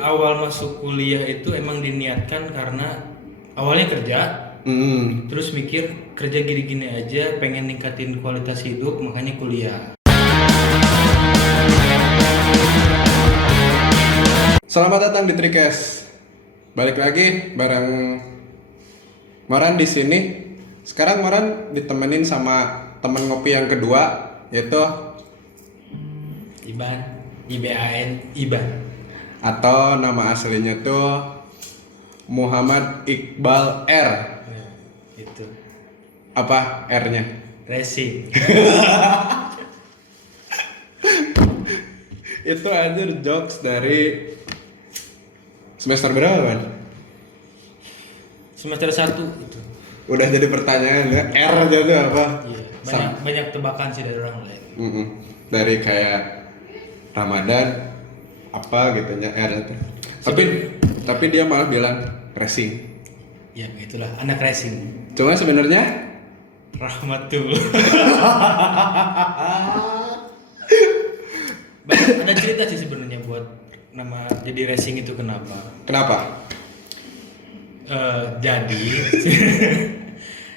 Awal masuk kuliah itu emang diniatkan karena awalnya kerja, terus mikir kerja gini-gini aja, pengen ningkatin kualitas hidup, makanya kuliah. Selamat datang di Trikes. Balik lagi bareng Moran di sini. Sekarang Moran ditemenin sama teman ngopi yang kedua, yaitu Iban, IBAN, Iban. atau nama aslinya tuh Muhammad Iqbal R. Ya, itu Apa R-nya? racing. Itu aja jokes dari semester berapa, kan? Semester 1 itu. Udah jadi pertanyaan ya, R aja tuh apa? Iya, banyak tebakan sih dari orang lain. Dari kayak Ramadan apa gitunya R itu. Tapi dia malah bilang racing. Ya, itulah anak racing. Cuma sebenarnya Rahmatul. Ada cerita sih sebenarnya buat nama jadi racing itu kenapa? kenapa? Jadi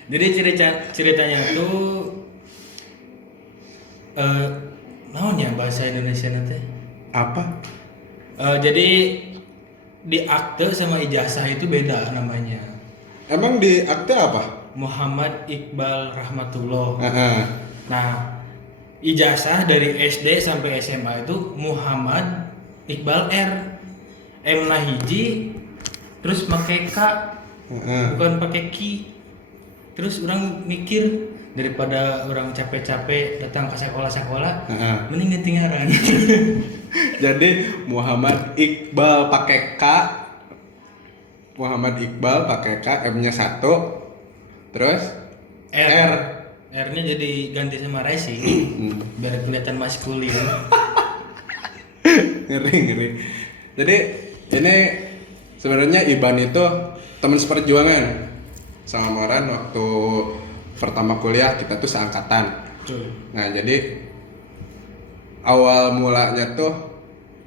jadi ceritanya tuh naon ya bahasa Indonesia nanti. Apa? Jadi di akte sama ijazah itu beda namanya. Emang di akte apa? Muhammad Iqbal Rahmatullah. Heeh. Nah, ijazah dari SD sampai SMA itu Muhammad Iqbal R. M na hiji terus pakai K, bukan pakai Ki. Terus orang mikir daripada orang capek-capek datang ke sekolah-sekolah, mending ganti ngaran. Jadi Muhammad Iqbal pakai K, Muhammad Iqbal pakai K, M-nya 1, terus R. R-nya jadi ganti sama racing, biar kelihatan maskulin. Ngeri. Jadi ini sebenarnya Iban itu teman seperjuangan sama Moran waktu pertama kuliah, kita tuh seangkatan. Nah, jadi awal mulanya tuh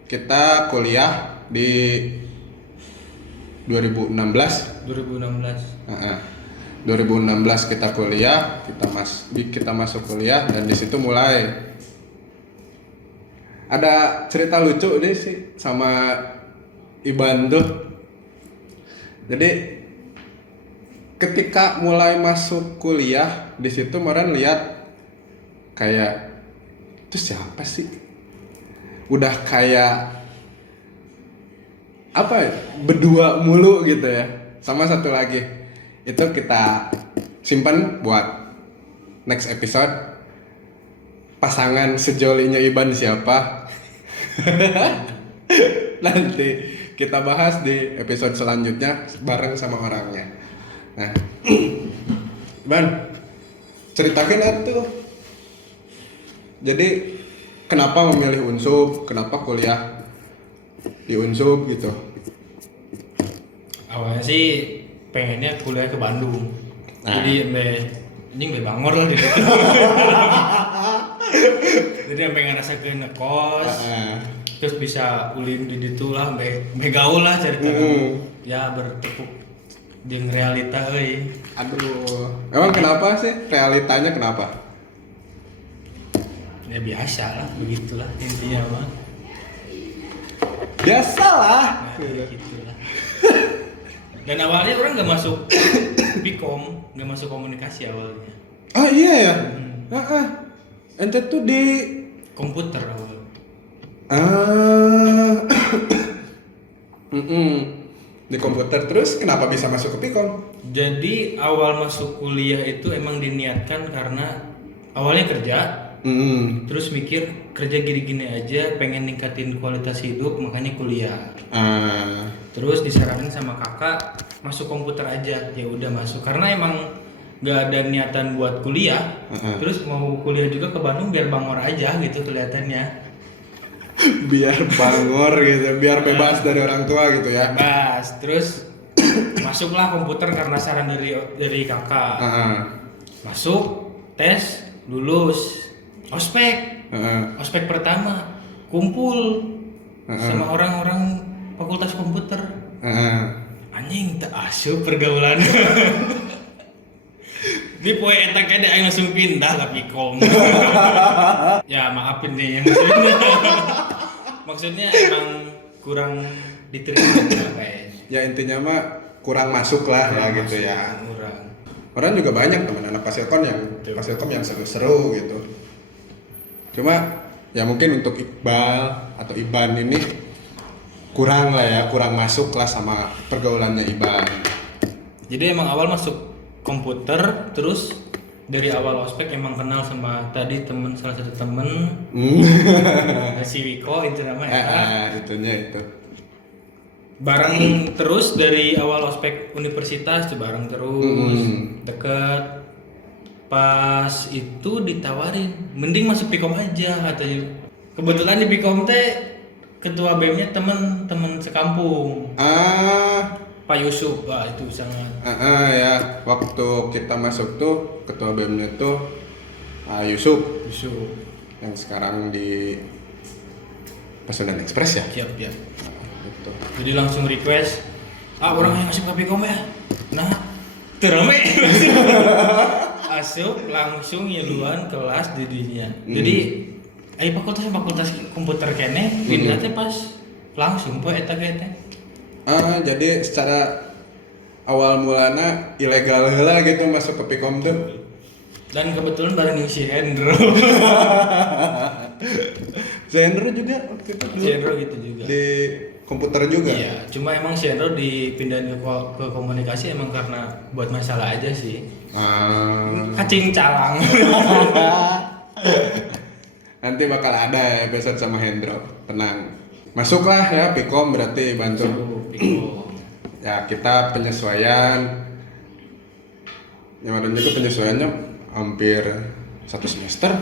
kita kuliah di 2016. 2016. 2016 kita kuliah, kita masuk kuliah, dan di situ mulai ada cerita lucu deh sih sama Iban tuh. Jadi ketika mulai masuk kuliah, di situ Moran lihat kayak itu siapa sih? Udah kayak apa ya? Berdua mulu gitu ya. Sama satu lagi. Itu kita simpan buat next episode. Pasangan sejolinya Iban siapa? Nanti kita bahas di episode selanjutnya bareng sama orangnya. Nah, Ban, ceritakan atuh. Jadi kenapa memilih Unsub? Kenapa kuliah di Unsub gitu? Awalnya sih pengennya kuliah ke Bandung. Jadi anjing Bangor lah gitu. Jadi sampai ngerasa ke ngekos. Terus bisa ulin di ditu lah, sampai gaul lah cerita. Ya bertepuk jeung realita euy. Aduh, emang kenapa sih realitanya kenapa? Ya biasa lah, begitulah intinya mah. Biasalah. Nah, gitulah. Dan awalnya orang nggak masuk Bikom, nggak masuk komunikasi awalnya. Oh iya ya. Ente tuh di Komputer awal. Di komputer. Terus kenapa bisa masuk ke Pikom? Jadi awal masuk kuliah itu emang diniatkan karena awalnya kerja, terus mikir kerja gini-gini aja, pengen ningkatin kualitas hidup, makanya kuliah. Terus disaranin sama kakak masuk komputer aja, ya udah masuk karena emang nggak ada niatan buat kuliah. Terus mau kuliah juga ke Bandung biar bangor aja gitu kelihatannya. Biar bangor gitu, biar bebas dari orang tua gitu ya. Bebas. Terus masuklah komputer karena saran dari kakak. Masuk, tes, lulus, ospek. Ospek pertama kumpul sama orang-orang fakultas komputer. Anjing Tak asup pergaulan. Di poe eta kene aing langsung pindah ka Pikom. Ya maafin nih maksudnya. Maksudnya emang kurang diterima guys. Ya intinya mah kurang masuk lah ya gitu ya. Kurang. Orang juga banyak teman anak Fasilkom yang seru-seru gitu. Cuma ya mungkin untuk Iqbal atau Iban ini kurang lah ya, kurang masuk lah sama pergaulannya Iban. Jadi emang awal masuk komputer, terus dari awal ospek emang kenal sama tadi salah satu temen si Wiko itu namanya. Itunya itu. Bareng terus dari awal ospek universitas tuh bareng terus deket. Pas itu ditawarin, mending masuk Pikom aja katanya. Kebetulan di Pikom teh ketua BEM-nya teman sekampung. Pak Yusuf, wah itu sangat. Ya, waktu kita masuk tuh ketua BEM-nya tuh Yusuf yang sekarang di Pasundan Express ya. Siap. Gitu. Jadi langsung request, orang yang masuk ke Pikom ya. Nah, terame. Masuk langsung nyeluan kelas didinya. Jadi ayo fakultas komputer kene pindah teh pas langsung poe eta teh. Jadi secara awal mulana ilegal heula gitu masuk ke Pikom tuh. Dan kebetulan bareng si Hendro. Hendro juga waktu itu Si Hendro gitu juga. di komputer juga. Iya, cuma emang si Hendro dipindahin ke komunikasi emang karena buat masalah aja sih. Kacing calang. Nanti bakal ada episode sama Hendro, tenang. Masuklah ya Pikom berarti bantu. Ya kita penyesuaian. Yang ada juga penyesuaiannya hampir 1 semester.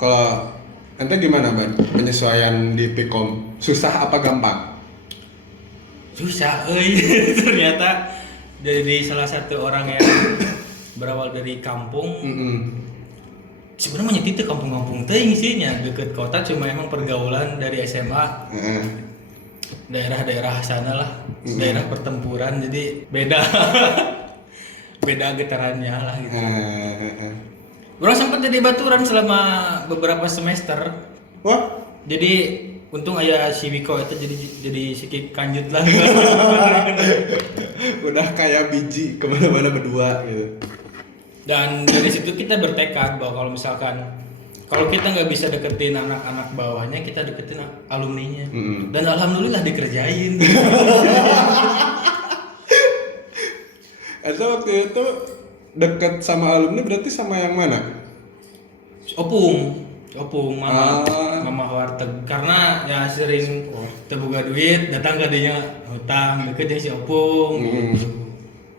Kalau ente gimana Ban? Penyesuaian di Pikom susah apa gampang? Susah, ternyata dari salah satu orang yang berawal dari kampung. Sebenarnya itu kampung-kampung teuing isinya deket kota, cuma emang pergaulan dari SMA. Daerah-daerah sana lah, daerah pertempuran, jadi beda. Beda getarannya lah gitu. Orang sempat jadi baturan selama beberapa semester. Wah, jadi untung ayah si Wiko itu jadi sikik kanjut lah. udah kayak biji kemana-mana berdua gitu. Dan dari situ kita bertekad bahwa kalau kita nggak bisa deketin anak-anak bawahnya, kita deketin alumninya. Dan alhamdulillah dikerjain. Atau waktu itu deket sama alumni berarti sama yang mana? Opung mama warteg, karena ya sering terbuka duit datang ke dinya hutang deket si Opung.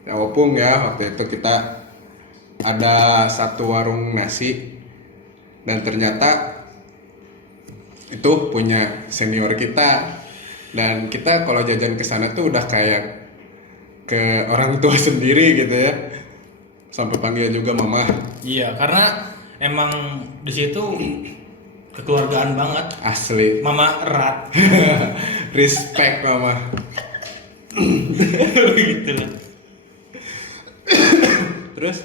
Ya Opung ya, waktu itu kita ada satu warung nasi dan ternyata itu punya senior kita, dan kita kalau jajan ke sana tuh udah kayak ke orang tua sendiri gitu ya, sampai panggil juga mama. Iya, karena emang di situ kekeluargaan banget. Asli. Mama erat. Respect mama. Gitu lah. Terus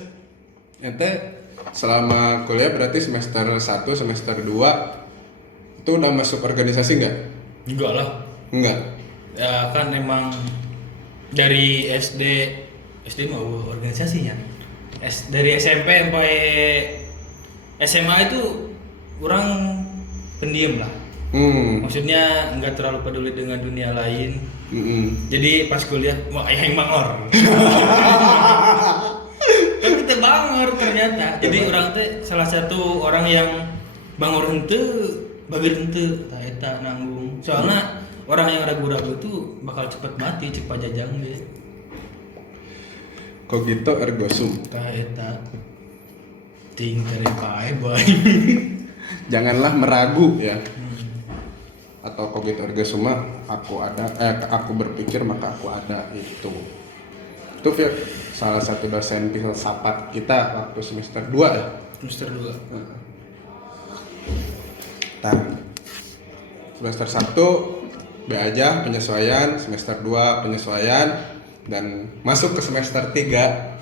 ente selama kuliah berarti semester 1, semester 2 itu udah masuk organisasi nggak? Enggak lah. Enggak. Ya kan emang dari SD mau organisasinya. Dari SMP sampai SMA itu orang pendiam lah. Maksudnya nggak terlalu peduli dengan dunia lain. Jadi pas kuliah, wah yang bangor. Tapi kita bangor ternyata. Jadi orang teh salah satu orang yang bangor henteu, bagi henteu, eta nanggung. Soalnya orang yang ragu-ragu itu bakal cepet mati, cepat jajang deh. Kogito ergo sum. Eta ting dari pae boy. Janganlah meragu ya. Atau kogito ergo sum, aku berpikir maka aku ada itu. Itu salah satu dosen filsafat kita waktu semester 2 ya. Semester 2. Semester 1 B aja penyesuaian, semester 2 penyesuaian, dan masuk ke semester 3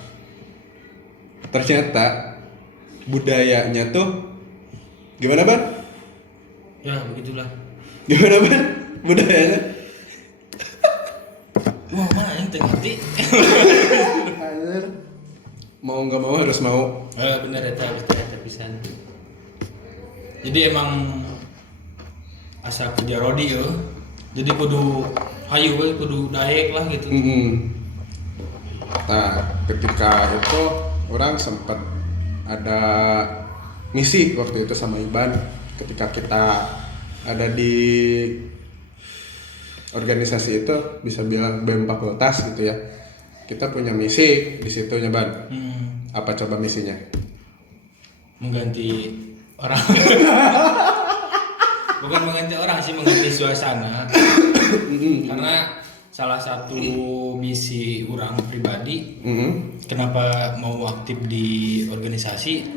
ternyata budayanya tuh gimana Ban? Ya begitulah. Gimana Ban? Budayanya? Wah mana yang ngerti? Mau nggak mau harus mau. Bener eta pisan. Jadi emang asa kerja rodi ya. Jadi kudu hayu we, kudu daek lah gitu. Nah, ketika itu orang sempat ada misi waktu itu sama Iban ketika kita ada di organisasi itu, bisa bilang BEM fakultas gitu ya. Kita punya misi di situ ya Ban. Apa coba misinya? Mengganti orang. Bukan mengganti orang sih, mengganti suasana. Karena salah satu misi orang pribadi, kenapa mau aktif di organisasi,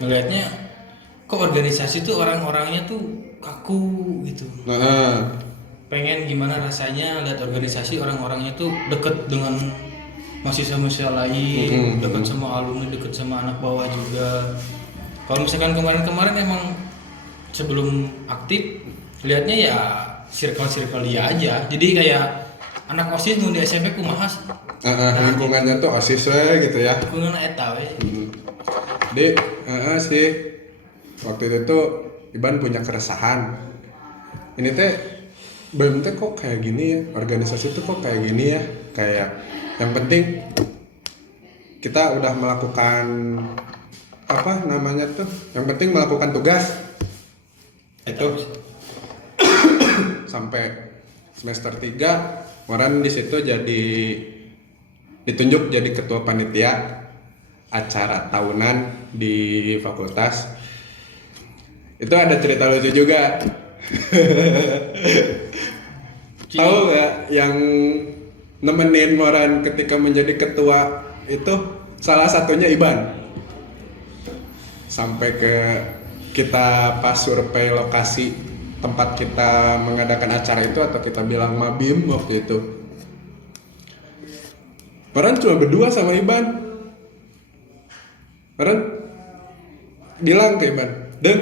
melihatnya kok organisasi tuh orang-orangnya tuh kaku gitu. Pengen gimana rasanya lihat organisasi orang-orangnya tuh deket dengan mahasiswa-mahasiswa lain, deket sama alumni, deket sama anak bawah juga. Kalau misalkan kemarin-kemarin emang sebelum aktif lihatnya ya circle-circle dia aja. Jadi kayak anak OSIS nu di SMP kumaha lingkungannya tuh OSIS we gitu ya. lingkungan eta we. Jadi sih waktu itu tuh Iban punya keresahan. Ini teh BEM teh kok kayak gini ya, organisasi tuh kok kayak gini ya. Kayak yang penting kita udah melakukan apa namanya tuh, yang penting melakukan tugas itu sampai semester 3 orang di situ jadi ditunjuk jadi ketua panitia acara tahunan di fakultas. Itu ada cerita lucu juga. Tahu nggak yang nemenin Moran ketika menjadi ketua itu salah satunya Iban. Sampai ke kita pas survei lokasi tempat kita mengadakan acara itu, atau kita bilang Mabim waktu itu, Moran cuma berdua sama Iban. Moran bilang ke Iban, "Den,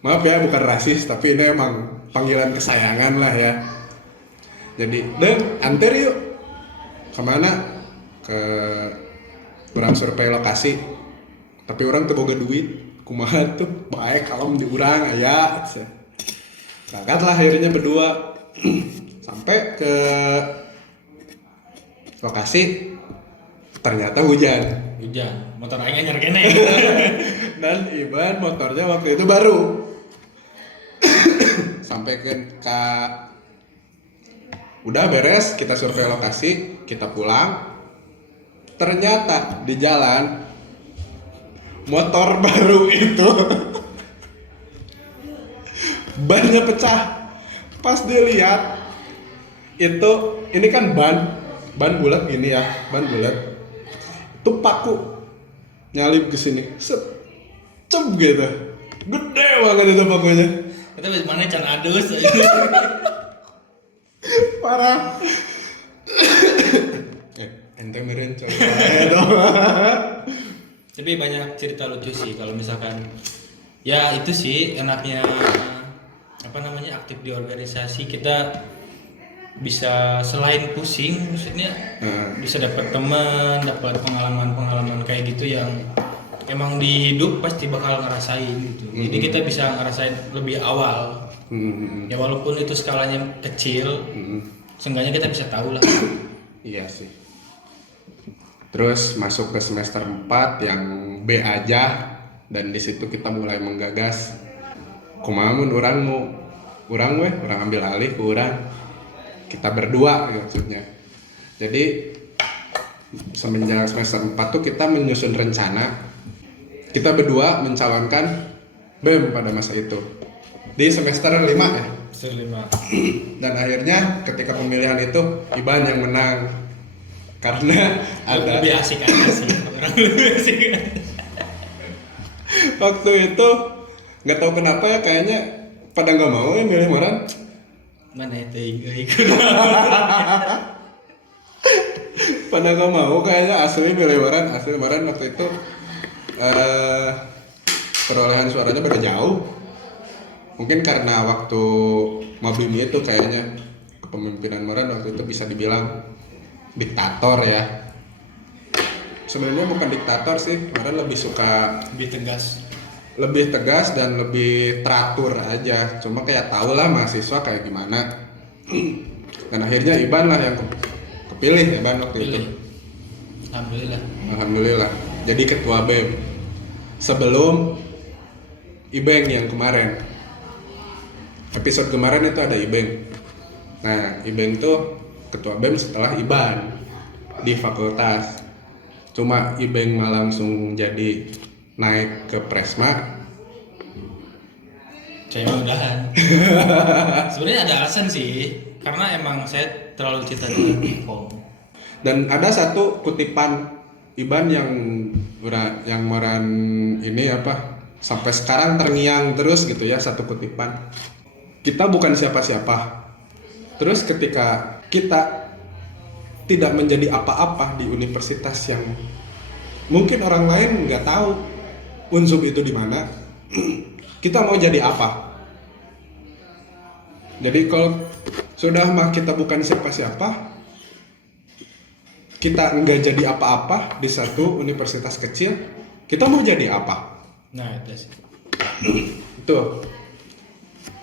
maaf ya bukan rasis, tapi ini emang panggilan kesayangan lah ya. Jadi, Den, anter yuk. Kemana? Ke orang survei lokasi. Tapi orang tuh boga duit. Kumaha tuh baik kalau di urang aya." Berangkatlah akhirnya berdua sampai ke lokasi. Ternyata hujan. Motor aing anyar kene. Dan Iban motornya waktu itu baru. Sampai ke udah beres, kita survei lokasi, kita pulang. Ternyata di jalan motor baru itu bannya pecah. Pas dilihat itu, ini kan ban bulat gini ya, ban bulat. Itu paku nyalip ke sini, cep gitu, gede banget itu pakunya. Kita mana can adus. Parah. Ente meren coy. Tapi banyak cerita lucu sih kalau misalkan ya itu sih enaknya apa namanya aktif di organisasi, kita bisa selain pusing, maksudnya bisa dapat teman, dapat pengalaman kayak gitu yang emang di hidup pasti bakal ngerasain gitu. Jadi kita bisa ngerasain lebih awal. Ya walaupun itu skalanya kecil, seenggaknya kita bisa tahu lah. Iya sih. Terus masuk ke semester 4 yang B aja, dan di situ kita mulai menggagas kumaha orang ambil alih ke orang. Kita berdua maksudnya. Jadi semenjak semester 4 tuh kita menyusun rencana. Kita berdua mencalonkan BEM pada masa itu. Di semester 5 ya? Semester 5. Dan akhirnya ketika pemilihan itu Iban yang menang. Karena ada lebih asik aja sih. Orang lebih asik. Waktu itu nggak tahu kenapa ya, kayaknya pada nggak mau ya milih Moran. Mana itu Pada nggak mau kayaknya asli milih Maran waktu itu perolehan suaranya beda jauh. Mungkin karena waktu Mabini itu kayaknya kepemimpinan Maran waktu itu bisa dibilang diktator ya. Sebenarnya bukan diktator sih, Maran lebih suka lebih tegas dan lebih teratur aja. Cuma kayak tau lah mahasiswa kayak gimana. Dan akhirnya Iban lah yang kepilih Iban waktu itu. Alhamdulillah. Jadi ketua BEM. Sebelum Ibeng yang kemarin. Episode kemarin itu ada Ibeng. Nah, Ibeng tuh ketua BEM setelah Iban di fakultas. Cuma Ibeng mah langsung jadi naik ke Presma. Saya mudahan. Sebenarnya ada alasan sih, karena emang saya terlalu cita-cita Bipom. Dan ada satu kutipan Iban yang Maran ini sampai sekarang terngiang terus gitu ya, satu kutipan. Kita bukan siapa-siapa. Terus ketika kita tidak menjadi apa-apa di universitas yang mungkin orang lain nggak tahu unsur itu di mana, kita mau jadi apa? Jadi kalau sudah mah kita bukan siapa-siapa, kita nggak jadi apa-apa di satu universitas kecil, kita mau jadi apa? Nah itu sih. Itu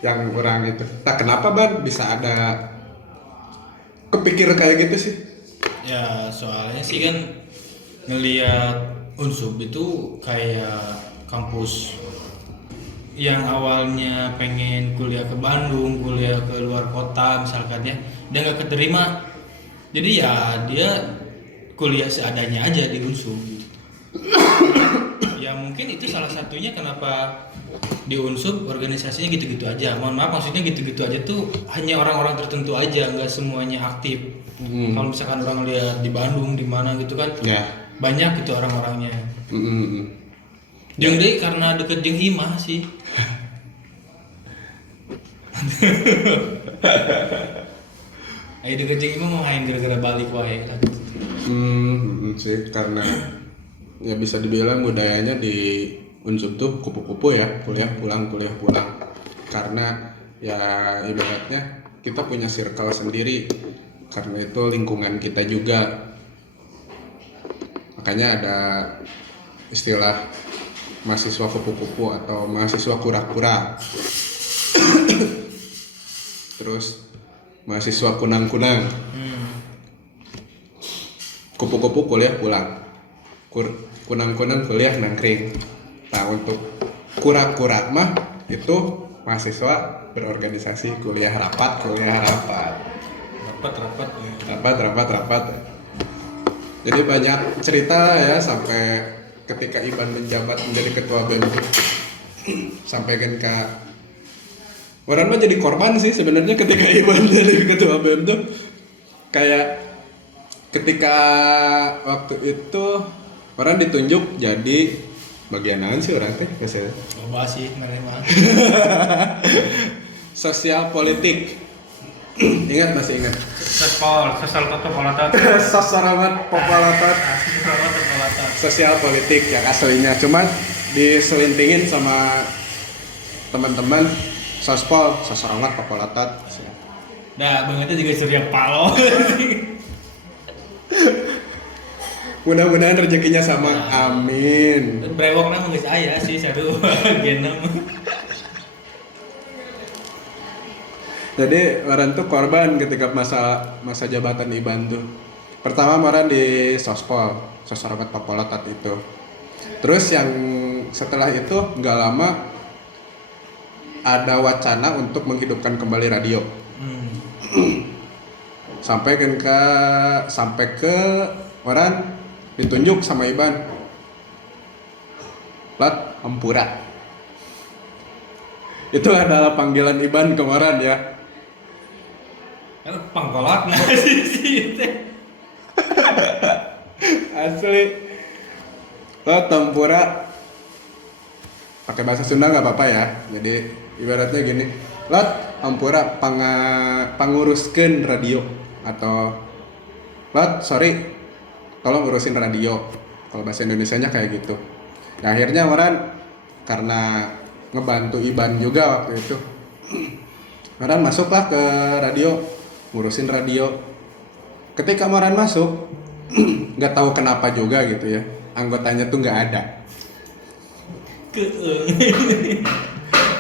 yang orang itu. Tak kenapa Ban bisa ada kepikir kayak gitu sih? Ya soalnya sih kan ngelihat Unsub itu kayak kampus yang awalnya pengen kuliah ke Bandung, kuliah ke luar kota misalkan ya, dia nggak keterima. Jadi ya dia kuliah seadanya aja di Unsub. Ya mungkin itu salah satunya kenapa di Unsub organisasinya gitu-gitu aja. Mohon maaf, maksudnya gitu-gitu aja tuh hanya orang-orang tertentu aja, nggak semuanya aktif. Kalau misalkan orang lihat di Bandung di mana gitu kan, banyak gitu orang-orangnya. Jeung deui karena deket jeung imah sih. Ayo deket jeung imah mau main gara-gara balik wae. Sih karena ya bisa dibilang budayanya di Unsub tuh kupu-kupu ya, kuliah pulang. Karena ya ibaratnya kita punya circle sendiri, karena itu lingkungan kita juga. Makanya ada istilah mahasiswa kupu-kupu atau mahasiswa kura-kura. Terus mahasiswa kunang-kunang. Kupu-kupu kuliah pulang. Kunang-kunang kuliah nangkring. Nah, untuk kura-kura mah itu mahasiswa berorganisasi, kuliah rapat. Rapat. Jadi banyak cerita ya sampai ketika Iban menjabat menjadi ketua BEM. Sampaikan ke orang mah jadi korban sih sebenarnya ketika Iban jadi ketua BEM tuh. Kayak ketika waktu itu orang ditunjuk jadi bagian naon sih orang teh biasanya? Coba sih menerima. Sosial politik. Masih ingat. Sosial populatat. Sosial politik yang aslinya, cuman diselintingin sama teman-teman sospol, sosoromat populatat. Nah, bangetnya juga Surya Paloh. Mudah-mudahan rezekinya sama, amin. Brewok nama geus aya sih seru genam. Jadi Maran tuh korban ketika masa jabatan Iban tuh. Pertama Maran di sospol, sosoromat populatat itu. Terus yang setelah itu nggak lama ada wacana untuk menghidupkan kembali radio. Sampai ke Maran ditunjuk sama Iban Lat Ampura. Itu adalah panggilan Iban kemarin ya. Pangkolot nggak sih teh? Asli. Lat Ampura. Pakai bahasa Sunda nggak apa-apa ya. Jadi ibaratnya gini, Lat hampura panguruskeun radio atau tolong urusin radio. Kalau bahasa Indonesianya kayak gitu. Nah, akhirnya orang karena ngebantu Iban juga waktu itu. Orang masuklah ke radio, ngurusin radio. Ketika orang masuk, nggak tahu kenapa juga gitu ya, anggotanya tuh nggak ada.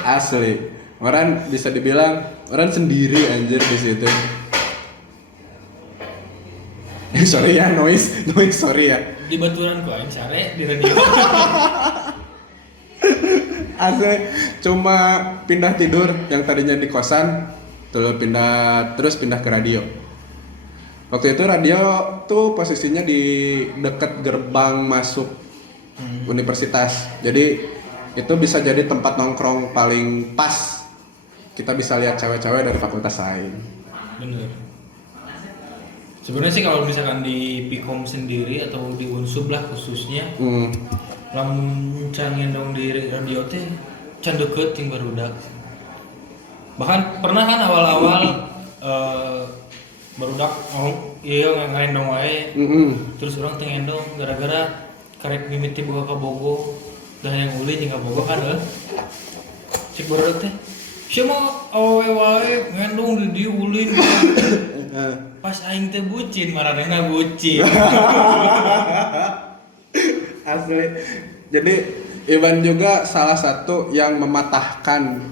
Asli, orang bisa dibilang orang sendiri anjir di situ. Sorry ya, noise sorry ya. Di baturan kok aing sare di radio. Asli, cuma pindah tidur yang tadinya di kosan, terus pindah ke radio. Waktu itu radio tuh posisinya di dekat gerbang masuk universitas. Jadi itu bisa jadi tempat nongkrong paling pas. Kita bisa lihat cewek-cewek dari fakultas lain. Bener. Sebenarnya sih kalau misalkan di Pikom sendiri atau di Unsub lah khususnya, lamun can ngendong di radio teh can deket ting barudak. Bahkan pernah kan awal-awal barudak iya ngendong wae. Terus orang teh ngendong gara-gara karek mimiti buka kabogo dah yang ulin jeung kabogo kan cek barudak teh siapa awe wae ngendong di dieu ulin. Pas aing teh bucin maranehna bucin. Asli. Jadi Iban juga salah satu yang mematahkan,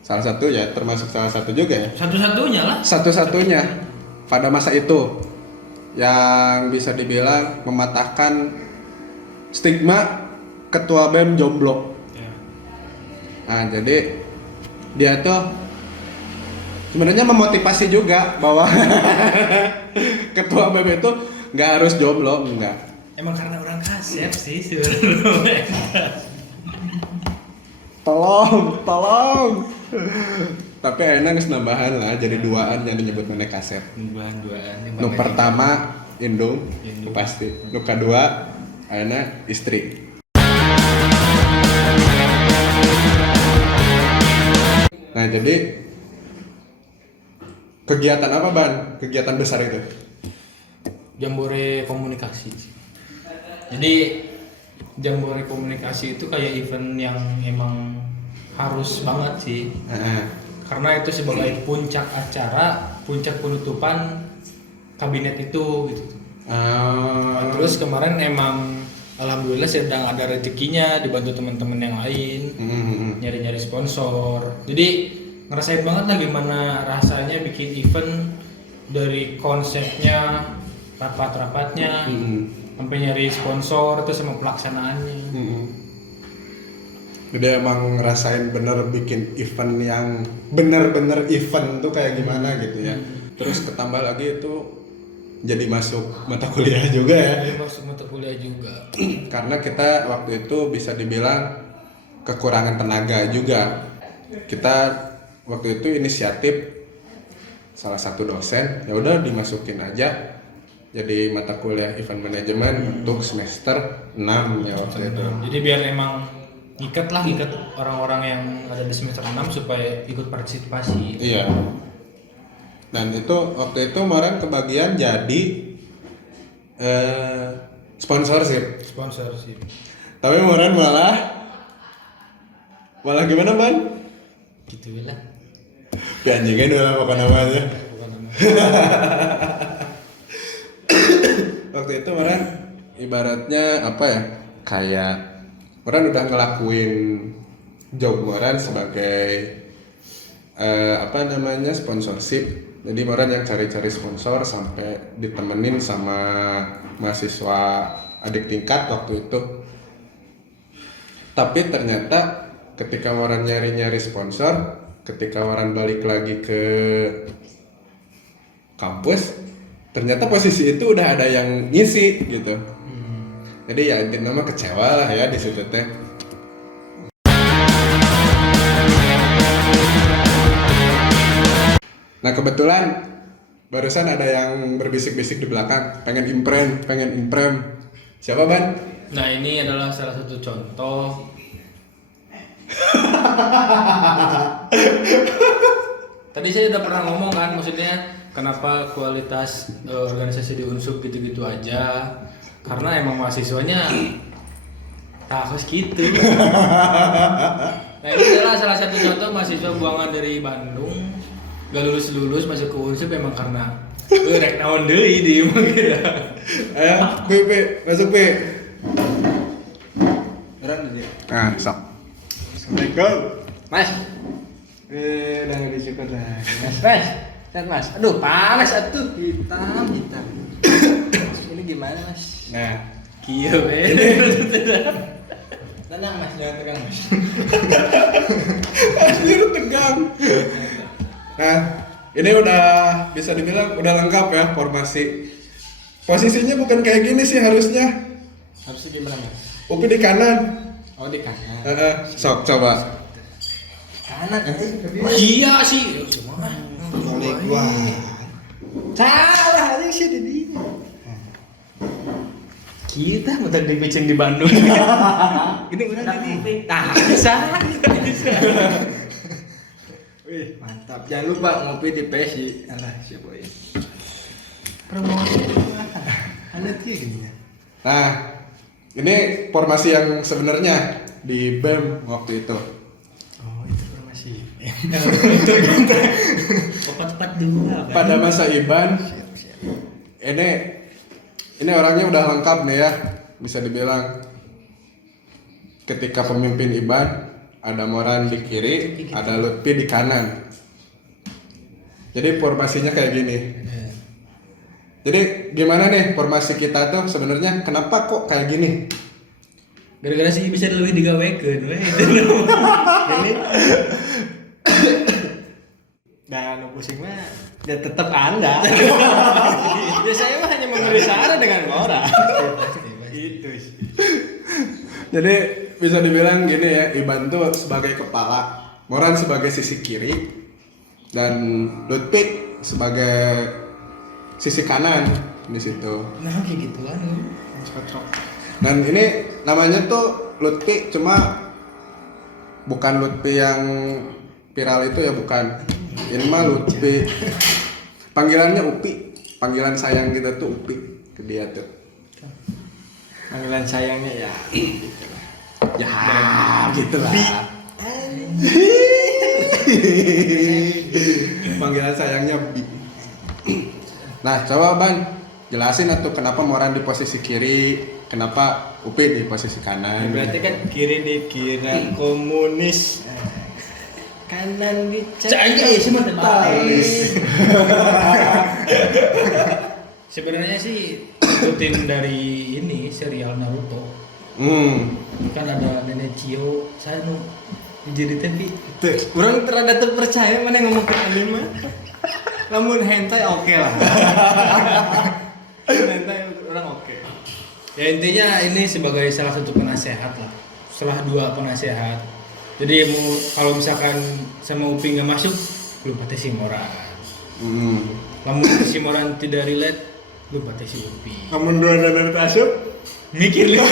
salah satu ya, termasuk salah satu juga ya. Satu-satunya lah. Satu-satunya pada masa itu yang bisa dibilang mematahkan stigma ketua BEM jomblo. Ya. Nah, jadi dia tuh sebenarnya memotivasi juga bahwa ketua BEM itu nggak harus jomblo, enggak. Emang karena orang kasep sih sebenarnya. Tolong. Tapi enak geus nambahan lah, jadi duaan yang disebut mana kasep. Duaan. Nu pertama indung. Pasti. Nu kedua ayeuna istri. Nah, jadi kegiatan apa, Ban? Kegiatan besar itu? Jambore komunikasi. Jadi Jambore komunikasi itu kayak event yang emang harus banget sih. Karena itu sebagai puncak acara, puncak penutupan kabinet itu gitu. Terus kemarin emang alhamdulillah sedang ada rezekinya dibantu teman-teman yang lain, nyari-nyari sponsor. Jadi ngerasain banget lah gimana rasanya bikin event dari konsepnya, rapat-rapatnya, sampai nyari sponsor itu sama pelaksanaannya. Jadi emang ngerasain bener bikin event yang bener-bener event tuh kayak gimana gitu ya. Terus ketambah lagi itu jadi masuk mata kuliah juga ya. Jadi masuk mata kuliah juga. Karena kita waktu itu bisa dibilang kekurangan tenaga juga. Kita waktu itu inisiatif salah satu dosen, ya udah dimasukin aja jadi mata kuliah event management untuk semester 6 ya waktu itu. Jadi biar emang ngikat orang-orang yang ada di semester 6 supaya ikut partisipasi. Iya. Dan itu waktu itu kemarin kebagian jadi sponsorship. Tapi kemarin malah gimana, Ban? Gitu lah. Anjingnya udah apa namanya? Waktu itu orang ibaratnya apa ya, kayak orang udah ngelakuin job orang sebagai sponsorship. Jadi orang yang cari-cari sponsor sampai ditemenin sama mahasiswa adik tingkat waktu itu. Tapi ternyata ketika orang nyari-nyari sponsor, ketika orang balik lagi ke kampus, ternyata posisi itu udah ada yang ngisi gitu. Jadi ya intinya mah kecewa lah ya di situ teh. Nah kebetulan barusan ada yang berbisik-bisik di belakang, pengen imprem. Siapa, Ban? Nah, ini adalah salah satu contoh Tadi saya udah pernah ngomong kan, maksudnya kenapa kualitas organisasi di Unsub gitu-gitu aja. Karena emang mahasiswanya harus gitu. Nah ini adalah salah satu contoh mahasiswa buangan dari Bandung gak lulus masuk ke Unsub emang karena rek naon deui di imah kira. Ayo, B, masuk B. Orang dia. Nah, sok. Assalamualaikum. Mas. Udah nggak disyukur dah. Mas. Sehat mas. Aduh panas atuh. Hitam. Ini gimana mas? Nah, Kieu we. Tenang mas, jangan tegang mas. anjir tegang. Nah, ini udah bisa dibilang udah lengkap ya formasi. Posisinya bukan kayak gini sih harusnya. Harusnya gimana mas? Upi di kanan. Oh di kanan. Sok coba. Kanan. Iya sih. Gimana? Boleh gua. Salah aja sih di. Kita muter di pitching di Bandung. Ini udah ini. Nah, bisa. Wih mantap. Jangan lupa ngopi di Pesi. Alah siapa ya? Promosi. Ada tuh gini ya. Nah, ini formasi yang sebenarnya di BEM waktu itu. Oh itu promosi. Tepat dua. Pada masa Iban, ini orangnya udah lengkap nih ya, bisa dibilang. Ketika pemimpin Iban, ada Moran di kiri, ada Lutfi di kanan. Jadi formasinya kayak gini. Jadi gimana nih formasi kita tuh sebenarnya kenapa kok kayak gini? Gara-gara sih bisa lebih digawekeun we. Dan pusing mah ya tetap Anda. Ya saya mah hanya memberi saran dengan orang. Itu sih. Jadi bisa dibilang gini ya, Iban tuh sebagai kepala, Moran sebagai sisi kiri, dan Lutfi sebagai sisi kanan di situ. Nah kayak gituan. Cocok. Dan ini namanya tuh Lutfi, cuma bukan Lutfi yang viral itu ya, bukan. Ini mah Lutfi. Panggilannya Upi. Panggilan sayang kita tuh Upi ke dia tuh. Panggilan sayangnya ya. Ya, gitulah. Panggilan sayangnya Bi. Nah, coba Ban, jelasin atuh kenapa Moran di posisi kiri, kenapa Upi di posisi kanan. Berarti kan kiri dikira komunis. Kanan bicara. Caya sih mah tetalis. Sebenarnya sih ikutin dari ini serial Naruto. Kan ada nenek Chio, saya nu jadi tapi Orang terada terpercaya mana ngomong ke anime. Namun hentai oke lah. Hentai orang oke. ya intinya ini sebagai salah satu penasehat lah. Setelah dua penasehat. Jadi kalau misalkan sama Upi nggak masuk, belum pasti si Moran. Namun si Moran tidak relate, belum pasti si Upi. Namun dua dan masuk. Mikir lu.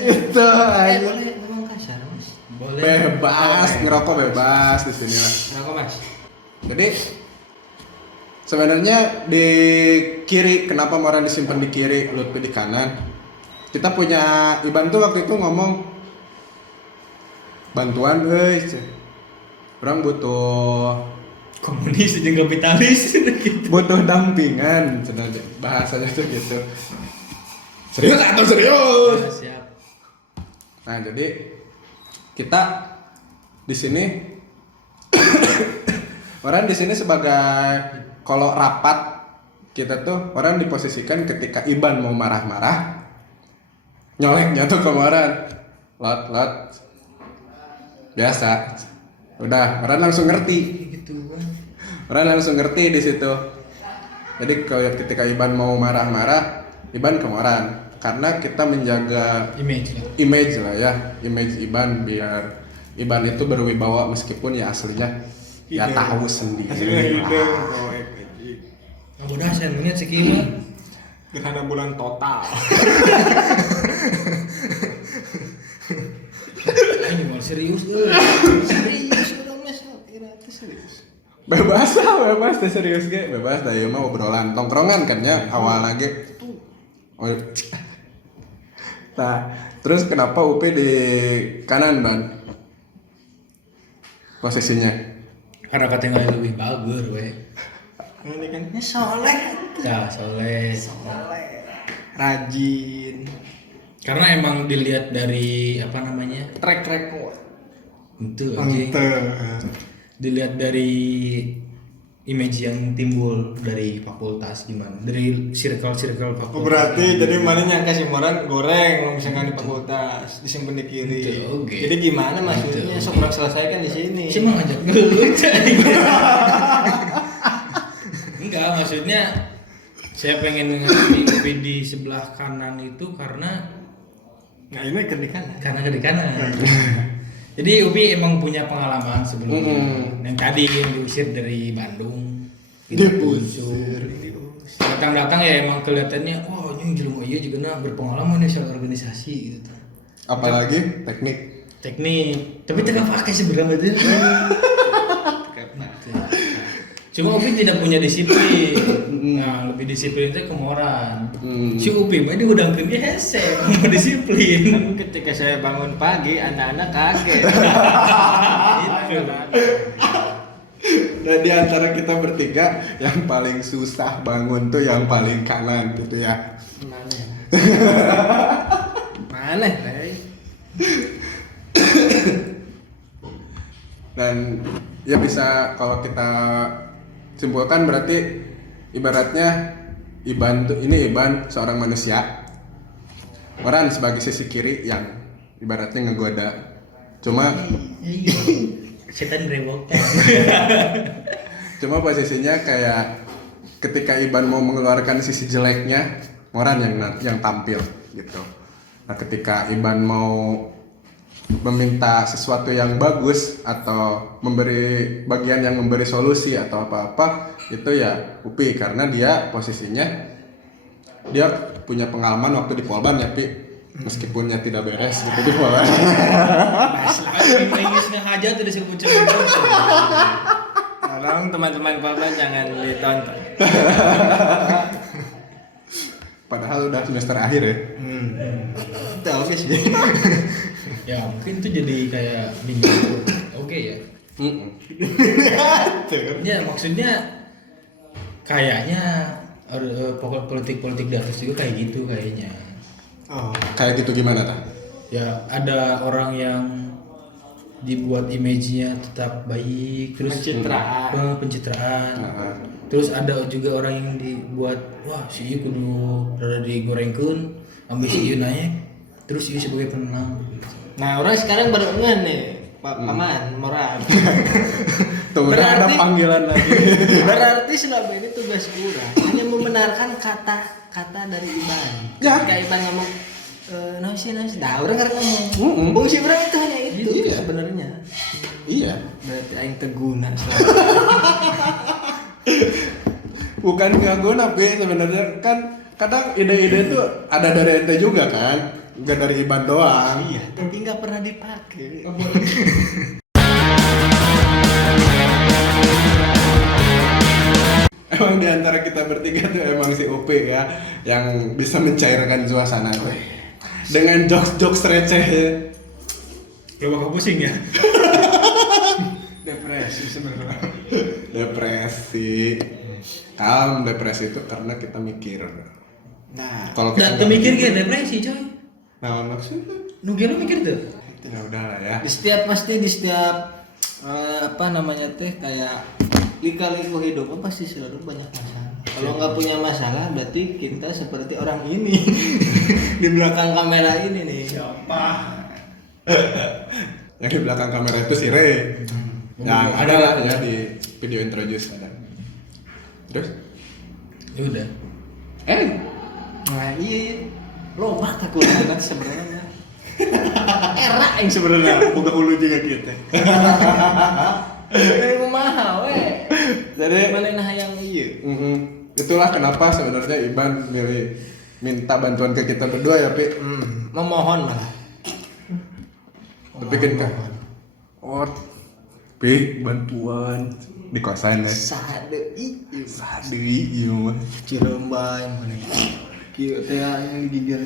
Itu aja. Boleh memang kasar mas. Boleh. Bebas, ngerokok bebas di sini lah. Kenapa mas? Jadi sebenarnya di kiri, kenapa Moran disimpan di kiri, Lutfi di kanan? Kita punya Iban tuh waktu itu ngomong bantuan, orang butuh Komunis jeung kapitalis gitu. butuh dampingan, bahasanya tuh gitu. Serius atau serius? Siap. Nah jadi kita di sini orang di sini sebagai kalau rapat kita tuh orang diposisikan ketika Iban mau marah-marah nyoleknya tuh ke Moran lot biasa udah orang langsung ngerti Gitu. orang langsung ngerti di situ. Jadi kalau ketika Iban mau marah-marah Iban ke Moran karena kita menjaga image lah ya, image Iban biar Iban itu berwibawa meskipun ya aslinya ya tahu sendiri lah. Udah saya melihat sekilas Gerhana bulan total. ini mau serius Serius orang mes kira teh serius. Bebas teh serius ge, bebas da ieu mah obrolan tongkrongan kan ya awal lagi. Oh. Nah, terus kenapa Upi di kanan, Ban? Posisinya? karena katanya lebih bagus we. Ini kan soleh. Ya soleh. Rajin. Karena emang dilihat dari apa namanya Track record. itu anjing. Dilihat dari image yang timbul dari fakultas gimana, dari circle fakultas. Oh berarti jadi mana nyangka si Moran goreng kalau misalkan di fakultas disimpan di kiri. Itu, oke. Jadi gimana maksudnya? Sok orang selesaikan di sini. Sih mau ngajak dulu enggak, maksudnya saya pengen ngasih di sebelah kanan itu karena Nah ini ke di kanan. ke kanan. Jadi Upi emang punya pengalaman sebelumnya. Yang tadi yang diusir dari Bandung. Diusir. Datang-datang ya emang kelihatannya, oh ini jelema ieu juga nah berpengalaman ya soal organisasi gitu. Apalagi teknik. Teknik, tapi tengah pakai sebenarnya itu. Cuma Upi tidak punya disiplin. Nah, lebih disiplin itu kemoran. Si Upi mah diudangkeun ge hese, mau disiplin. Tapi ketika saya bangun pagi, anak-anak kaget. Gitu. Nah di antara kita bertiga yang paling susah bangun tuh yang paling kanan gitu ya. Mana? Mana? Dan ya bisa kalau kita simpulkan berarti ibaratnya Iban seorang manusia. Moran sebagai sisi kiri yang ibaratnya ngegoda. Cuma Setan berewokan. Cuma posisinya kayak ketika Iban mau mengeluarkan sisi jeleknya, Moran yang tampil gitu. Nah, ketika Iban mau meminta sesuatu yang bagus atau memberi bagian yang memberi solusi atau apa-apa, itu ya Upi karena dia posisinya dia punya pengalaman waktu di Polban ya Pi, meskipunnya tidak beres gitu di Polban. Inggris ngehajat udah sih pucuk. Tolong teman-teman Polban jangan ditonton. Padahal udah semester akhir ya. Tahu sih. Ya mungkin itu jadi kayak bingung. Oke ya. Ya maksudnya kayaknya politik di atas juga kayak gitu kayaknya. Oh. Kayak gitu gimana tak? Ya ada orang yang dibuat image-nya tetap baik terus pencitraan. Terus ada juga orang yang dibuat wah si ieu kudu rada digorengkeun ambil si ieu naik terus ieu sebagai penenang. Nah, orang sekarang baru ngen nih, Pak Paman, Moran. Tuh udah ada panggilan lagi. Berarti selama ini tugas kurang hanya membenarkan kata-kata dari Iban. Ya. Kayak Iban ngomong nasi. Nah, orang karena ngomong. Fungsi orang itu hanya itu Iya. sebenarnya. Iya. Berarti aing teguna. Bukan nggak guna Pi sebenarnya kan kadang ide-ide tuh ada dari ente juga kan, nggak dari Iban doang. Iya, tapi nggak pernah dipakai. Emang di antara kita bertiga tuh emang si Upi ya yang bisa mencairkan suasana dengan jokes-jokes receh ya. Lo bakal pusing ya? Depresi sebenarnya. Depresi. Depresi itu karena kita mikir. Nah, Kalau kita Dan mikir kayak depresi coy. nah maksudnya Nugi lo mikir tuh? ya udahlah ya. di setiap apa namanya teh kayak lika-liku hidup pasti selalu banyak masalah. Kalau nggak punya masalah berarti kita seperti orang ini di belakang kamera ini nih. Siapa? Yang di belakang kamera itu si Ray. Yang ada lah ya di video introduce ada. Terus? Ya udah. Nah iya, lo mah takut banget sebenarnya. Era yang sebenarnya buka hulu juga kita. Ini mahal weh. Jadi Mana yang iya? Itulah kenapa sebenarnya Iban milih minta bantuan ke kita berdua ya Pi. Memohon malah. Tapi kan Ot, Pi, bantuan di kosan ya. Sadeui Iya mah. Cirembai mana kieu teh yang gigir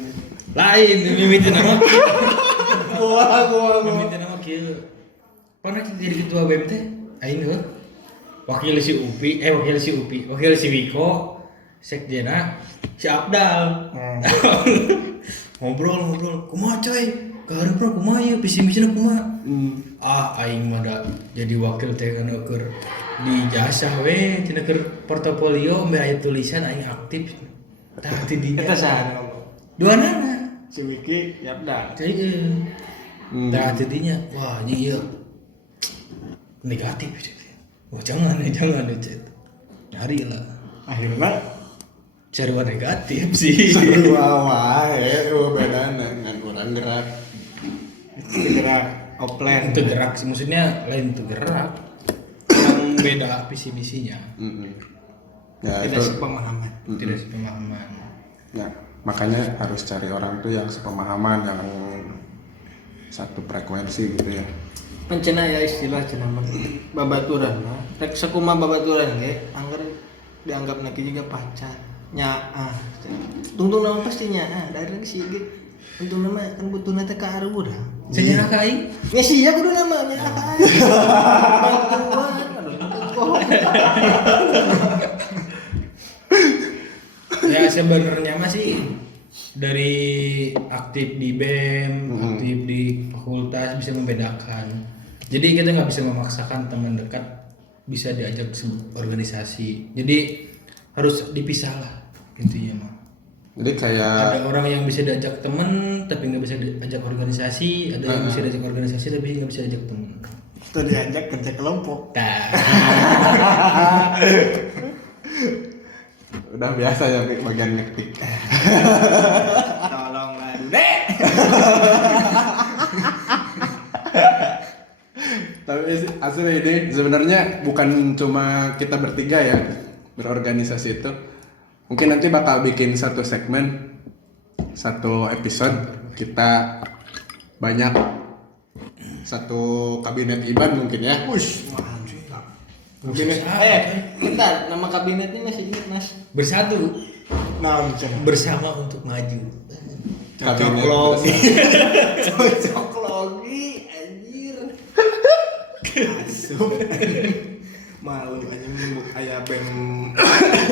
Lain mimitin nama. gua Mimitin nama kieu. Pernah jadi ketua BEM teh aing heuh. Wakil si Wiko, sekjena si Abdal. Ngobrol, kumaha coy? Kaharep kumaha ieu visi-misina kumaha? Aing mah da jadi wakil teh kana keur di jasa we, cenah keur portofolio mbak aya tulisan aing aktif. Tah ti dinya. eta saha ngomong Duanana. si Wiki Yapda Ceueun. Tah ti dinya. Wah, anjing ieu negatif. Wah, jangan cet. Nyari lah. akhirnya Sarua negatif sih. Seru wae, bedana ngan urang gerak. segera offline Itu gerak sih, maksudnya lain itu gerak. Yang beda visi misinya. Ya tidak itu. sepemahaman Tidak sepemahaman. Ya, makanya harus cari orang tuh yang sepemahaman, yang satu frekuensi gitu ya. pencena ya istilah cenah mah babaturan mah rek sakumaha babaturan ge anggar dianggap lagi juga pacar nyaah tungtung nama pasti nyaah dari lagi sih ge untung nama kan butuh teh ka arurang Sejarah ka aing? ya sih ya kudu nama nyaah ka aing bantuan aduh Ya sebenarnya mah sih dari aktif di BEM, aktif di fakultas bisa membedakan. Jadi kita nggak bisa memaksakan teman dekat bisa diajak organisasi. Jadi harus dipisah lah intinya mah. Jadi kayak Ada orang yang bisa diajak teman tapi nggak bisa diajak organisasi, ada yang bisa diajak organisasi tapi nggak bisa diajak teman. itu diajak kerja kelompok Nah, udah biasa ya bagian ngetik. tolonglah dek Tapi asli ini sebenarnya bukan cuma kita bertiga ya berorganisasi itu. Mungkin nanti bakal bikin satu segmen, satu episode kita banyak satu kabinet IBAN mungkin ya. Wush, mantap. Kabinet, bentar, nama kabinetnya masih ingat mas? bersatu Nah, cenah. bersama untuk maju. Kabinet logi, bersama. cocok logi, anjir. Asup. Malu aja nyebut ayah BEM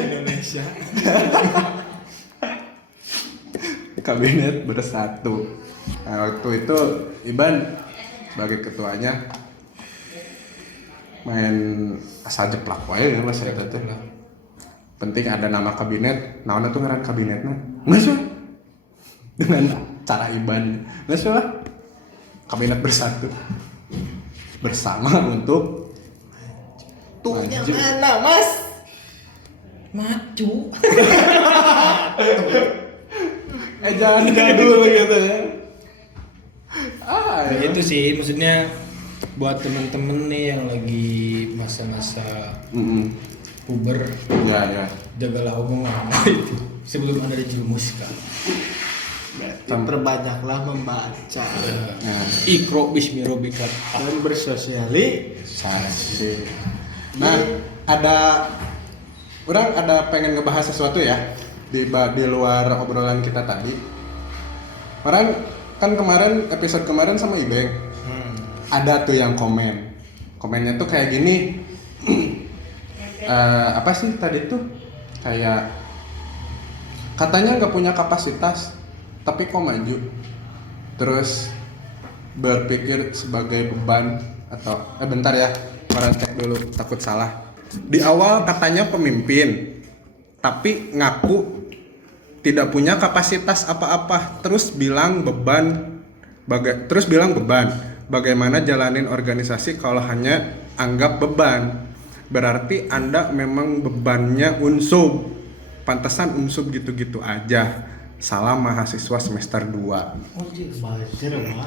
Indonesia. Kabinet bersatu. Nah, waktu itu Iban sebagai ketuanya main asal jeplak wae ya Mas eta teh. Penting ada nama kabinet. Naonna tuh ngaran kabinetna? Geus we. Dengan cara Iban. Geus we. Kabinet bersatu. Bersama untuk Tuhnya maju. mana mas? Maju. Jangan jadul gitu ya. Nah, Ya. itu sih maksudnya buat temen-temen nih yang lagi masa-masa puber, Ya. jagalah omongan itu sebelum anda dijerumuskan. Perbanyaklah membaca Nah, Ikro bismi robbika. dan bersosialisasi. Nah, orang ada pengen ngebahas sesuatu ya di luar obrolan kita tadi. Orang kan episode kemarin sama Ibeng ada tuh yang komennya tuh kayak gini. Apa sih tadi tuh kayak katanya nggak punya kapasitas tapi kok maju, terus berpikir sebagai beban atau bentar ya, orang cek dulu takut salah. Di awal katanya pemimpin tapi ngaku tidak punya kapasitas apa-apa, terus bilang beban. Bagaimana jalanin organisasi kalau hanya anggap beban? Berarti Anda memang bebannya unsub. Pantesan unsub gitu-gitu aja. Salam mahasiswa semester 2. Anjir, buzzer mah.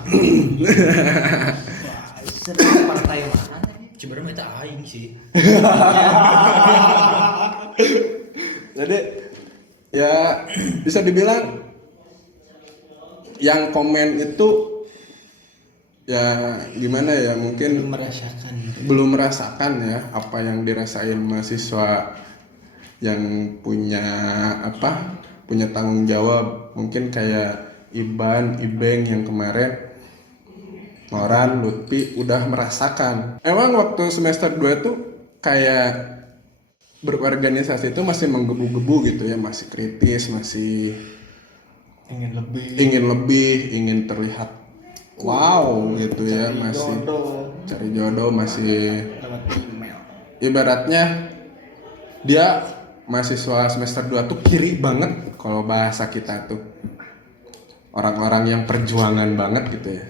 Buzzer partai mana? Sebenarnya itu aing sih. Jadi ya bisa dibilang yang komen itu ya gimana ya, mungkin belum merasakan. belum merasakan ya apa yang dirasain mahasiswa yang punya punya tanggung jawab, mungkin kayak Iban, Ibeng yang kemarin, Moran, Lutfi udah merasakan. Emang waktu semester 2 tuh kayak berorganisasi itu masih menggebu-gebu gitu ya, masih kritis, masih ingin lebih, ingin terlihat wow gitu ya, masih cari jodoh, masih Lewat email. ibaratnya dia mahasiswa semester 2 tuh kiri banget kalau bahasa kita tuh. Orang-orang yang perjuangan banget gitu ya.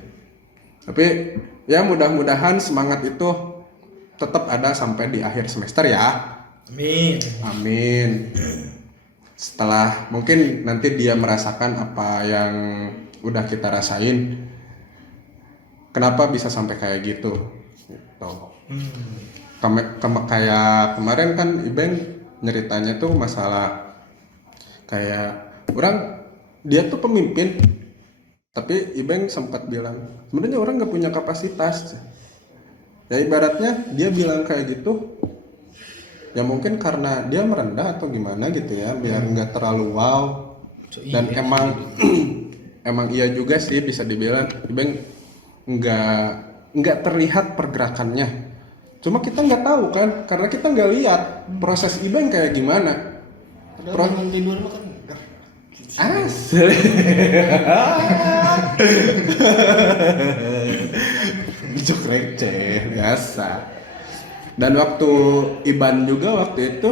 Tapi ya mudah-mudahan semangat itu tetap ada sampai di akhir semester ya. Amin. Amin. Setelah mungkin nanti dia merasakan apa yang udah kita rasain, kenapa bisa sampai kayak gitu. Gitu. Kayak kemarin kan Iben nyeritanya tuh masalah kayak dia tuh pemimpin, tapi Ibeng sempat bilang sebenarnya orang nggak punya kapasitas. Ya ibaratnya dia bilang kayak gitu, ya mungkin karena dia merendah atau gimana gitu ya, biar nggak terlalu wow. Dan emang iya juga sih bisa dibilang Ibeng nggak terlihat pergerakannya. Cuma kita nggak tahu kan, karena kita nggak lihat proses Ibeng kayak gimana. Bangun tidur mah kan enggak. Asli. Jok receh biasa. Dan waktu Iban juga waktu itu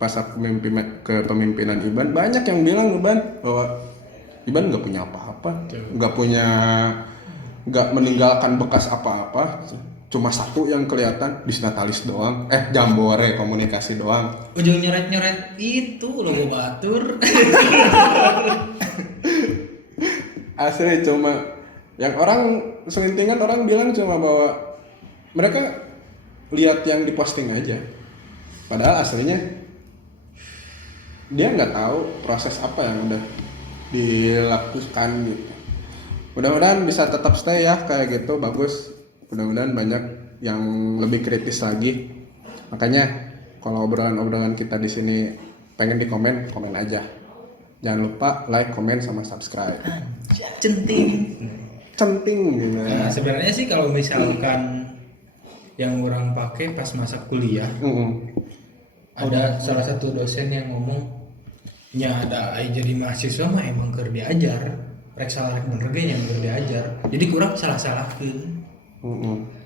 pas aku kepemimpinan Iban, banyak yang bilang bahwa Iban nggak punya apa-apa, nggak meninggalkan bekas apa-apa. Cuma satu yang kelihatan disnatalis doang, jambore komunikasi doang. Ujung nyeret-nyeret itu logo batur. Asli cuma yang orang selintingan orang bilang cuma bahwa mereka lihat yang diposting aja. Padahal aslinya dia nggak tahu proses apa yang udah dilakukan gitu. Mudah-mudahan bisa tetap stay ya kayak gitu, bagus. Mudah-mudahan banyak yang lebih kritis lagi. Makanya kalau obrolan-obrolan kita di sini pengen komen aja. Jangan lupa like, komen, sama subscribe. Centing. Gitu. Nah, sebenarnya sih kalau misalkan yang orang pakai pas masa kuliah, ada salah satu dosen yang ngomong, nya ada jadi mahasiswa mah emang keur diajar, rek salah rek bener ge yang keur diajar. Jadi kurang salah-salahkeun.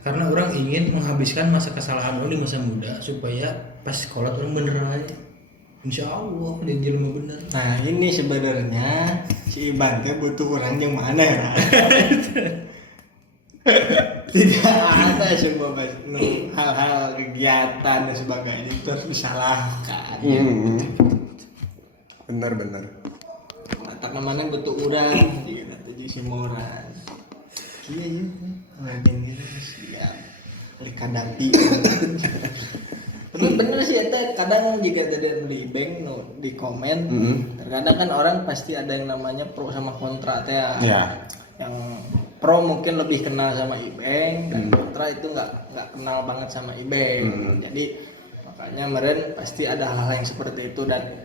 Karena orang ingin menghabiskan masa kesalahan orang di masa muda supaya pas sekolah orang bener aja. Insya Allah dia jelema bener. Nah ini sebenarnya si Iban teh butuh orang yang mana ya? Tidak ada semua hal-hal kegiatan dan sebagainya itu harus disalahkan. Benar. Tak namanya butuh orang, jadi nanti si moran. Iya. Ngelakuin gitu siap kadapi. Tapi bener sih eta kadang jika ada di bank di komen, terkadang kan orang pasti ada yang namanya pro sama kontra teh ya. Yang pro mungkin lebih kenal sama Ibeng dan kontra itu nggak kenal banget sama Ibeng. Jadi makanya meren pasti ada hal-hal yang seperti itu, dan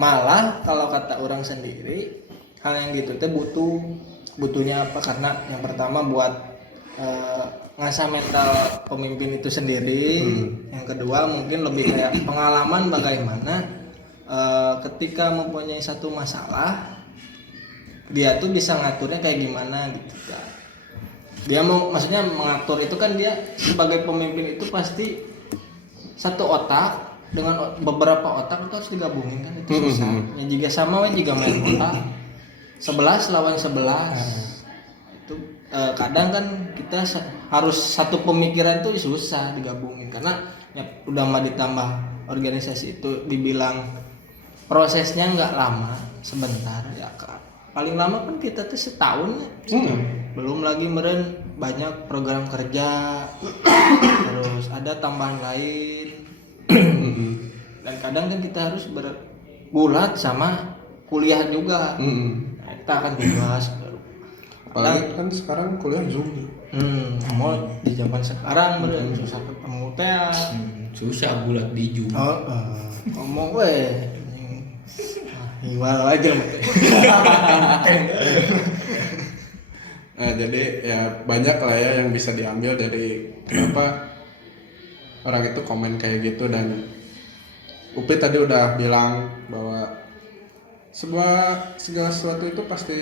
malah kalau kata orang sendiri hal yang gitu teh butuhnya apa, karena yang pertama buat ngasah mental pemimpin itu sendiri, yang kedua mungkin lebih kayak pengalaman bagaimana ketika mempunyai satu masalah dia tuh bisa ngaturnya kayak gimana gitu kan. Dia maksudnya mengatur itu kan, dia sebagai pemimpin itu pasti satu otak dengan beberapa otak itu harus digabungin kan, itu susah. Ya jika sama jika main otak 11 lawan 11 itu kadang kan kita harus satu pemikiran tuh susah digabungin, karena ya udah mah ditambah organisasi itu dibilang prosesnya nggak lama, sebentar ya kak, paling lama kan kita tuh setahun ya. Belum lagi meren banyak program kerja terus ada tambahan lain dan kadang kan kita harus bergulat sama kuliah juga. Nah, kita akan tugas. Apalagi kan sekarang kuliah Zoom. Mau di zaman sekarang bener susah ketemu teh. Susah bulat diju. Ngomong weh. Hiwal aja mah. Nah, jadi ya banyak lah ya yang bisa diambil dari kenapa orang itu komen kayak gitu. Dan Upi tadi udah bilang bahwa segala sesuatu itu pasti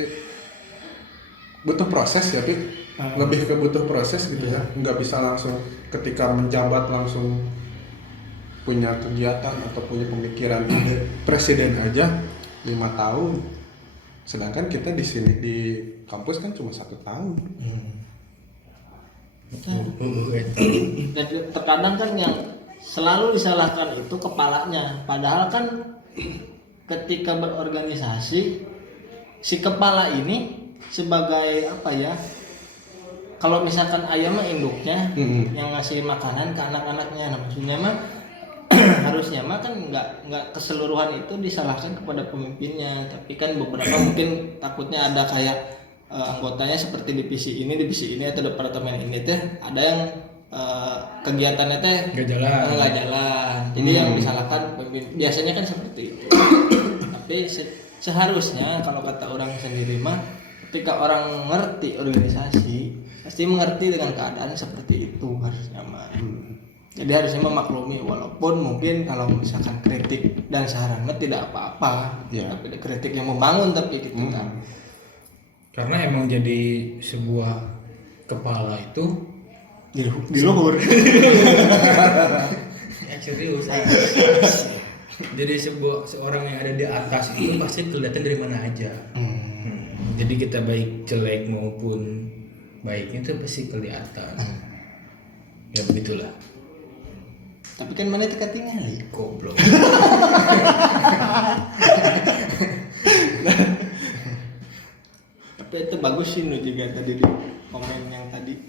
butuh proses ya, Pi. Lebih ke butuh proses gitu ya. Nggak bisa langsung ketika menjabat langsung punya kegiatan atau punya pemikiran ide presiden aja 5 tahun. Sedangkan kita di sini di kampus kan cuma 1 tahun. Dan terkadang kan yang selalu disalahkan itu kepalanya, padahal kan ketika berorganisasi si kepala ini sebagai apa ya, kalau misalkan ayam mah induknya yang ngasih makanan ke anak-anaknya, nah maksudnya mah harusnya mah kan nggak keseluruhan itu disalahkan kepada pemimpinnya, tapi kan beberapa mungkin takutnya ada kayak anggotanya seperti divisi ini atau departemen ini teh ada yang kegiatannya teh nggak jalan. Jadi yang disalahkan pemimpin biasanya kan seperti itu. Tapi seharusnya kalau kata orang sendiri mah ketika orang ngerti organisasi pasti mengerti dengan keadaan seperti itu harusnya mah. Jadi harusnya memaklumi, walaupun mungkin kalau misalkan kritik dan saran tidak apa-apa, tapi kritik yang membangun tapi gitu kan. Karena emang jadi sebuah kepala itu di luhur. Ya serius. Jadi seorang yang ada di atas itu pasti kelihatan dari mana aja. Jadi kita baik jelek maupun baiknya itu pasti kelihatan. Ya begitulah. Tapi kan mana teka tinggali Goblok. Tapi itu bagus sih nu juga tadi di komen yang tadi.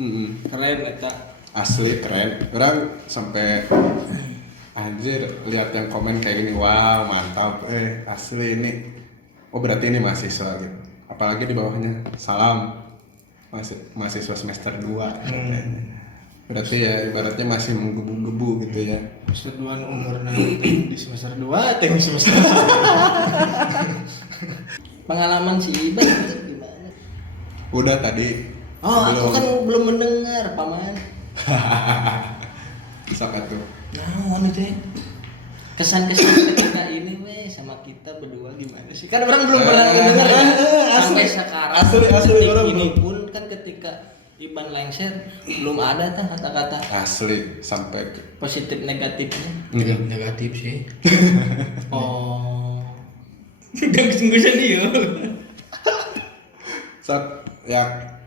Keren eta. Asli keren. Orang sampai anjir lihat yang komen kayak gini, wow mantap. Asli ini. Oh berarti ini mahasiswa gitu. Apalagi di bawahnya salam mahasiswa semester 2. Berarti ya ibaratnya masih menggebu-gebu gitu ya. Semester 2 umurnya di semester 2 atau di semester pengalaman si Iban gimana? Udah tadi. Aku kan belum mendengar paman. Siapa tuh? Nah, itu ya. Kesan-kesan ketika ini sama kita berdua gimana sih? Kan orang belum pernah mendengar sampai sekarang. Asli orang ini pun kan ketika Iban lengser belum ada kata-kata asli sampai positif negatifnya. Negatif sih. Oh. Udah kesungguhan dia. Ya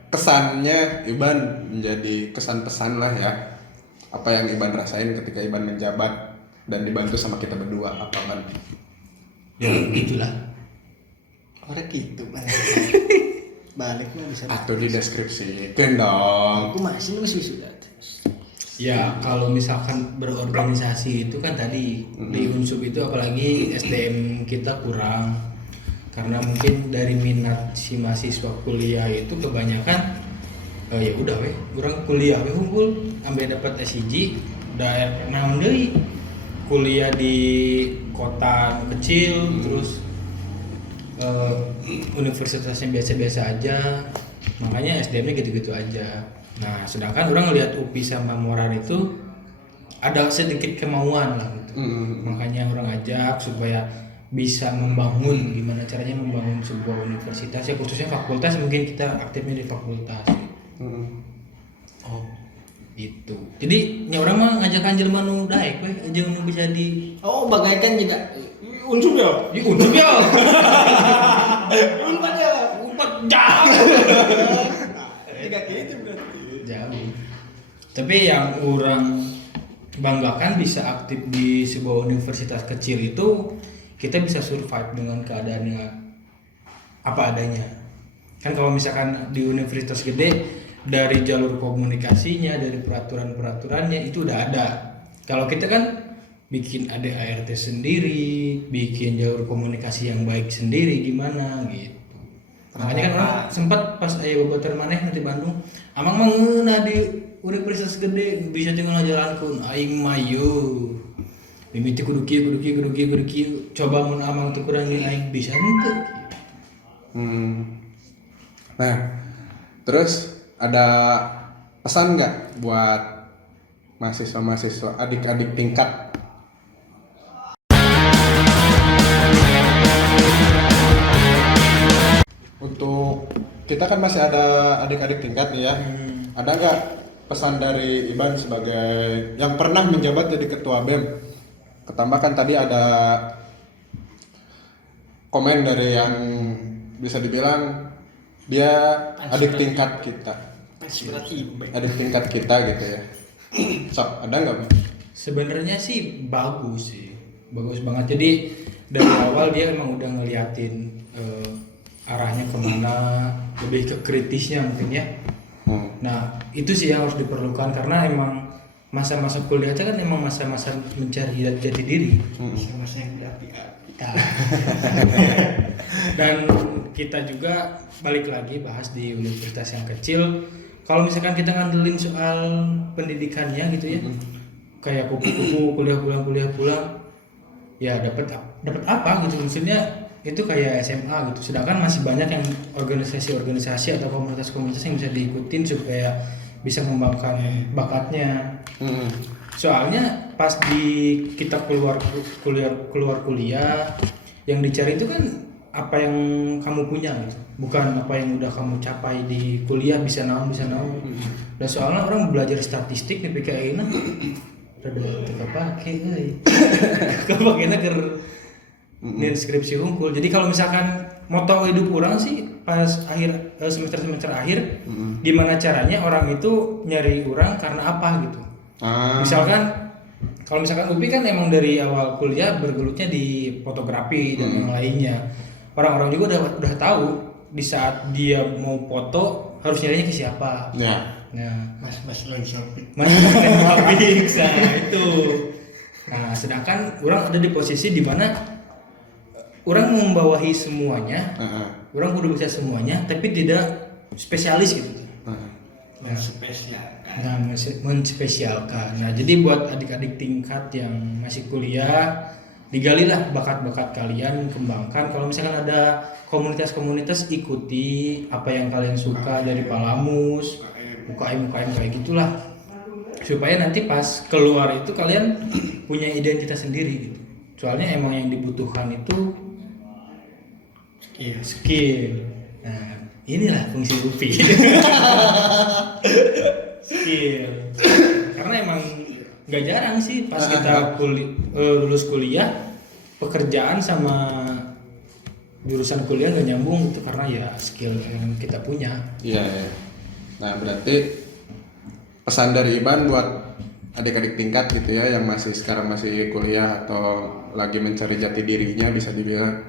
kesannya Iban menjadi kesan pesan lah ya. Apa yang Iban rasain ketika Iban menjabat dan dibantu sama kita berdua apa kan? Ya gitulah. Orang gitu balik mah bisa. Atau di deskripsi dong. Aku masih wisuda. Ya kalau misalkan berorganisasi itu kan tadi di Unsub itu apalagi SDM kita kurang, karena mungkin dari minat si mahasiswa kuliah itu kebanyakan ya udah kurang kuliah hunkul sampai dapat SIG udah naon deui kuliah di kota kecil terus universitasnya biasa-biasa aja, makanya SDM-nya gitu-gitu aja. Nah, sedangkan orang lihat UPI sama Morar itu ada sedikit kemauan lah gitu. Makanya orang ajak supaya bisa membangun gimana caranya membangun sebuah universitas ya, khususnya fakultas, mungkin kita aktifnya di fakultas. Oh, itu. Jadi nya orang mah ngajakan jelema nu daek we aja nu bisa di bagaikan juga Unsub ya? Unsub ya. Umpat jauh. Tidak gitu berarti. Jauh. Tapi yang orang banggakan bisa aktif di sebuah universitas kecil itu kita bisa survive dengan keadaan yang apa adanya. Kan kalau misalkan di universitas gede dari jalur komunikasinya, dari peraturan-peraturannya itu udah ada. Kalau kita kan bikin ADART sendiri, bikin jalur komunikasi yang baik sendiri gimana gitu. Makanya kan orang sempat pas aya babaturan maneh nanti Bandung, amang mah ngeunah di universitas gede bisa tinggal jalankeun aing mah yeuh. Mimiti kudu kieu coba mun amang teu kurang aing bisa henteu. Nah, terus ada pesan nggak buat mahasiswa-mahasiswa adik-adik tingkat? Untuk kita kan masih ada adik-adik tingkat nih ya. Ada nggak pesan dari Iban sebagai yang pernah menjabat jadi ketua BEM? Ketambahkan tadi ada komen dari yang bisa dibilang dia adik tingkat kita. Adik tingkat kita gitu ya. Sok, ada nggak? Sebenarnya sih bagus banget. Jadi dari awal dia emang udah ngeliatin arahnya kemana, lebih ke kritisnya mungkin ya. Nah itu sih yang harus diperlukan karena emang masa-masa kuliah itu kan emang masa-masa mencari jati diri. Masa-masa yang berapi-api. Dan kita juga balik lagi bahas di universitas yang kecil. Kalau misalkan kita ngandelin soal pendidikannya gitu ya, kayak kupu-kupu kuliah pulang, ya dapat apa gitu, maksudnya itu kayak SMA gitu. Sedangkan masih banyak yang organisasi-organisasi atau komunitas-komunitas yang bisa diikutin supaya bisa mengembangkan bakatnya. Soalnya pas kita keluar kuliah yang dicari itu kan apa yang kamu punya gitu, bukan apa yang udah kamu capai di kuliah bisa naon. Dan soalnya orang belajar statistik nih PKI nah rada pake euy. Kapakena keur skripsi unggul. Jadi kalau misalkan moto hidup orang sih pas akhir semester akhir, gimana caranya orang itu nyari orang karena apa gitu. Misalkan kalau misalkan Upi kan emang dari awal kuliah bergelutnya di fotografi dan yang lainnya. Orang-orang juga udah tahu di saat dia mau foto harus nyarinya ke siapa. Nah, Mas lagi shopping. nah itu. Nah, sedangkan orang ada di posisi di mana orang membawahi semuanya, orang kudu bisa semuanya, tapi tidak spesialis gitu. Menspesialkan. Nah, jadi buat adik-adik tingkat yang masih kuliah, digalilah bakat-bakat kalian, kembangkan. Kalau misalkan ada komunitas-komunitas, ikuti apa yang kalian suka dari Palamus, UKM kayak gitulah. Supaya nanti pas keluar itu kalian punya identitas sendiri gitu. Soalnya emang yang dibutuhkan itu skill. Nah, inilah fungsi UPI. Skill. Karena emang nggak jarang sih pas kita lulus kuliah, pekerjaan sama jurusan kuliah nggak nyambung gitu karena ya skill yang kita punya. Iya. Nah berarti pesan dari Iban buat adik-adik tingkat gitu ya yang sekarang masih kuliah atau lagi mencari jati dirinya, bisa dibilang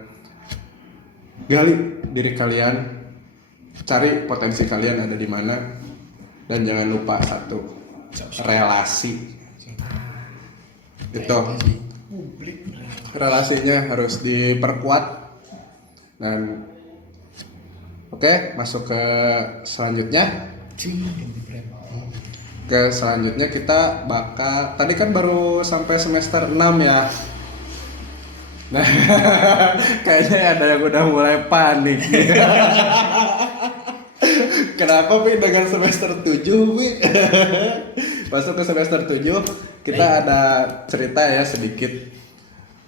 gali diri kalian, cari potensi kalian ada di mana, dan jangan lupa satu, relasi. Itu relasinya harus diperkuat. Dan oke, masuk ke selanjutnya. Kita bakal, tadi kan baru sampai semester 6 ya. Nah, kayaknya ada yang udah mulai panik. Kenapa Pi dengan semester 7 Pi? Masuk ke semester 7 kita ada cerita ya sedikit.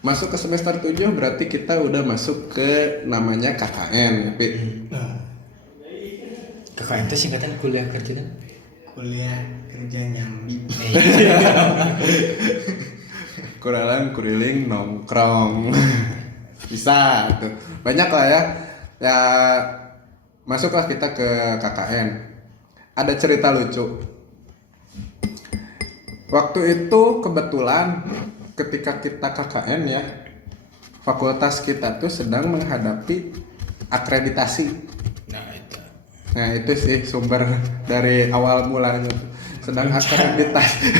Masuk ke semester 7 berarti kita udah masuk ke namanya KKN Pi. KKN itu singkatan kuliah kerja kan? Kuliah kerja nyambi. Kuriling nongkrong. Bisa tuh. Banyak lah ya. Ya masuklah kita ke KKN. Ada cerita lucu. Waktu itu kebetulan ketika kita KKN ya, fakultas kita tuh sedang menghadapi akreditasi. Nah itu sih sumber dari awal mulanya, sedang akreditasi.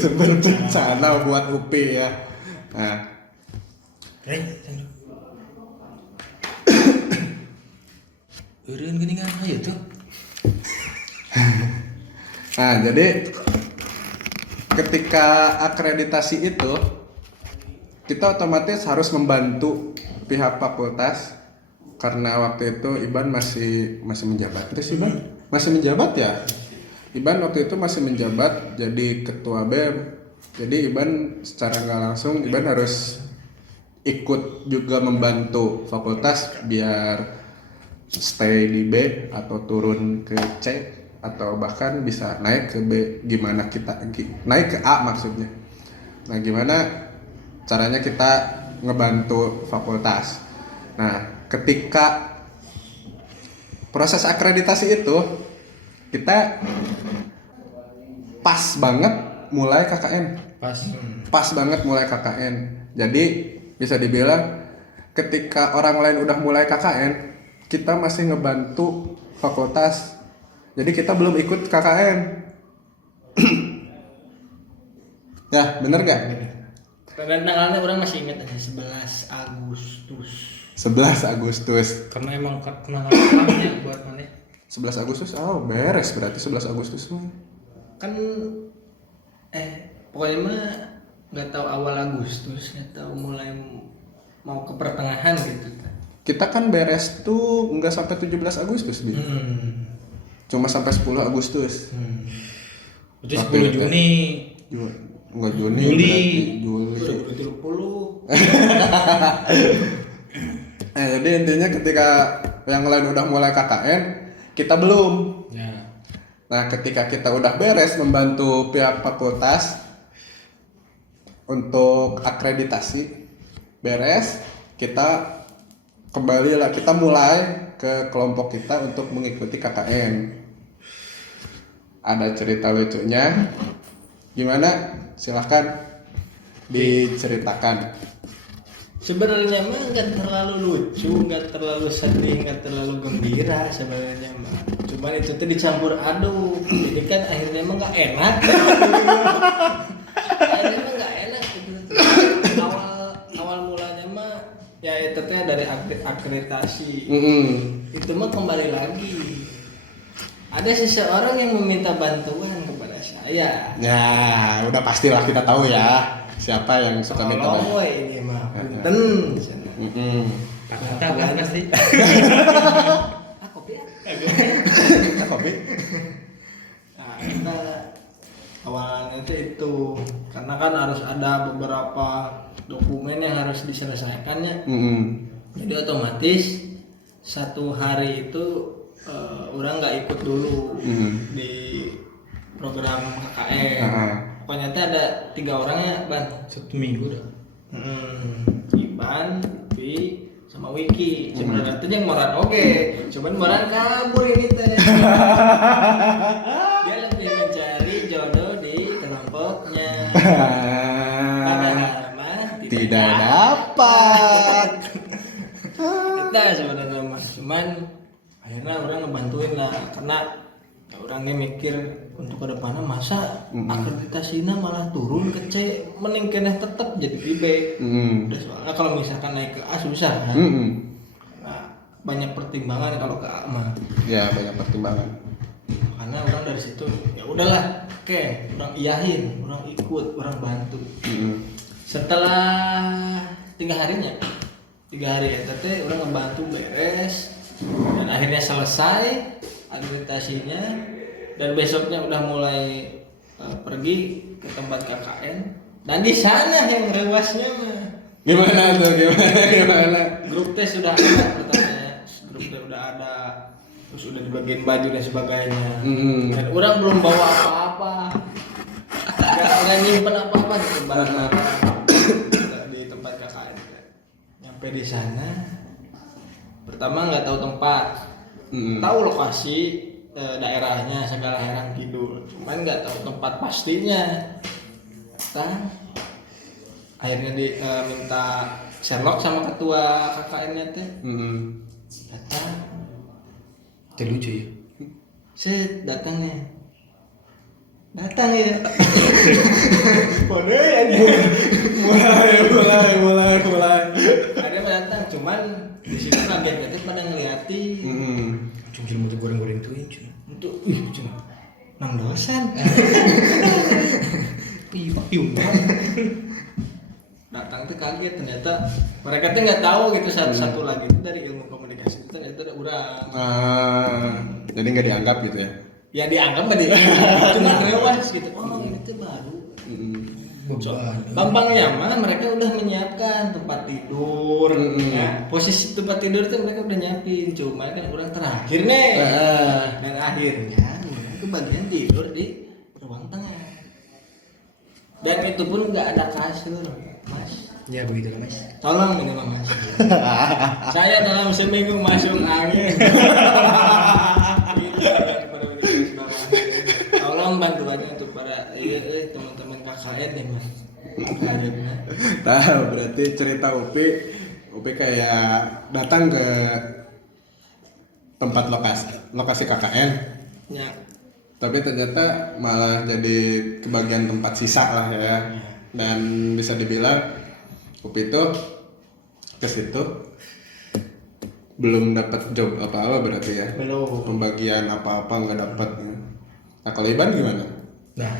Sumber bencana buat UPI ya. Nah Eureun geuningan aya tuh. Nah, jadi ketika akreditasi itu kita otomatis harus membantu pihak fakultas karena waktu itu Iban masih menjabat. Terus Iban masih menjabat ya? Iban waktu itu masih menjabat jadi ketua BEM. Jadi Iban secara nggak langsung Iban harus ikut juga membantu fakultas biar stay di B atau turun ke C atau bahkan bisa naik ke B. Gimana kita naik ke A maksudnya. Nah, gimana caranya kita ngebantu fakultas. Nah, ketika proses akreditasi itu kita pas banget mulai KKN. Pas banget mulai KKN. Jadi bisa dibilang ketika orang lain udah mulai KKN, kita masih ngebantu fakultas. Jadi kita belum ikut KKN. Ya, bener gak? Dan tanggalnya orang masih ingat aja 11 Agustus. 11 Agustus. Karena emang kenangan pertamanya buat mana? 11 Agustus, beres berarti 11 Agustus. Kan pokoknya mah nggak tahu awal Agustus, nggak tahu mulai mau ke pertengahan gitu. Kita kan beres tuh nggak sampai 17 Agustus, Bi. Cuma sampai 10 Agustus. Itu 10 Juni. Enggak Juni. Juli. Juli. 20. Jadi intinya ketika yang lain udah mulai KKN, kita belum. Ya. Nah, ketika kita udah beres membantu pihak fakultas untuk akreditasi, beres, kita kembali lah, kita mulai ke kelompok kita untuk mengikuti KKN. Ada cerita lucunya, gimana? Silahkan diceritakan. Sebenarnya mah nggak terlalu lucu, nggak terlalu sedih, nggak terlalu gembira sebenarnya mah. Cuman itu tuh dicampur aduk, jadi kan akhirnya mah nggak enak. Akhirnya mah nggak enak gitu. Awal mulanya mah ya itu tuh dari akreditasi. Itu mah kembali lagi. Ada seseorang yang meminta bantuan kepada saya. Ya, udah pastilah kita tahu ya siapa yang suka minta bantuan. Tolong we ini mah. Punten. Tak kan pasti. Kopi ya? Kopi. Nah, kita awalnya itu karena kan harus ada beberapa dokumen yang harus diselesaikan ya. Jadi otomatis satu hari itu orang nggak ikut dulu di program KKN. Pokoknya ada 3 orangnya, Ban. 1 minggu dah. Iban, Pi, sama Wiki. Sebenarnya itu yang moran oke. Cuman moran kabur ini teh. Dia lebih mencari jodoh di kelompoknya. Padahal mah Tidak dapat. Kita sebenarnya mah cuman akhirnya orang ngebantuin lah karena ya orangnya mikir untuk kedepannya masa akreditasinya malah turun ke C, mending keneh tetap jadi di B. Udah soalnya kalau misalkan naik ke A susah kan. Nah, banyak pertimbangan kalau ke A mah. Ya, banyak pertimbangan. Karena orang dari situ ya udahlah, oke, orang iyahin, orang ikut, orang bantu. Setelah 3 harinya, 3 hari ya, tapi orang ngebantu beres dan akhirnya selesai akreditasinya dan besoknya udah mulai pergi ke tempat KKN dan di sana yang rewasnya mah Gimana? grup tes sudah ada pertama, grup tes udah ada, terus udah dibagiin baju dan sebagainya. Dan orang belum bawa apa-apa, nggak nyimpen apa-apa gitu barang-barang di tempat KKN. Nyampe di sana pertama nggak tahu tempat, tahu lokasi daerahnya segala herang kidul, cuman nggak tahu tempat pastinya. Datang, akhirnya minta Sherlock sama ketua KKN-nya teh. Datang, Itu lucu ya. set datang ya. Kode aja. mulai. Ada datang, cuman di situ kaget pada ngeliatin. Untuk cina nang dosen. Pium. Datang tuh kaget ternyata mereka tuh nggak tahu gitu satu lagi itu dari ilmu komunikasi itu ternyata ada urang. Jadi nggak dianggap gitu ya? Ya dianggap nggak dia cuma rewas gitu. Oh ini tuh baru. Beban. Gampangnya mah mereka udah menyiapkan tempat tidur, ya. Posisi tempat tidur tuh mereka udah nyiapin, cuma kan orang terakhir nih. Dan akhirnya orang kebagian tidur di ruang tengah. Dan itu pun nggak ada kasur, Mas. Ya begitulah Mas. Tolong minimal Mas. Saya dalam seminggu masuk angin. Tolong bantuannya untuk para teman-teman KKN nih Mas. Tahu berarti cerita Upi kayak datang ke tempat lokasi KKN. Ya. Tapi ternyata malah jadi kebagian tempat sisa lah ya. Dan bisa dibilang Upi itu ke situ belum dapat job apa-apa berarti ya. Belum. Pembagian apa-apa nggak dapat. Nah kalau Iban gimana? Nah,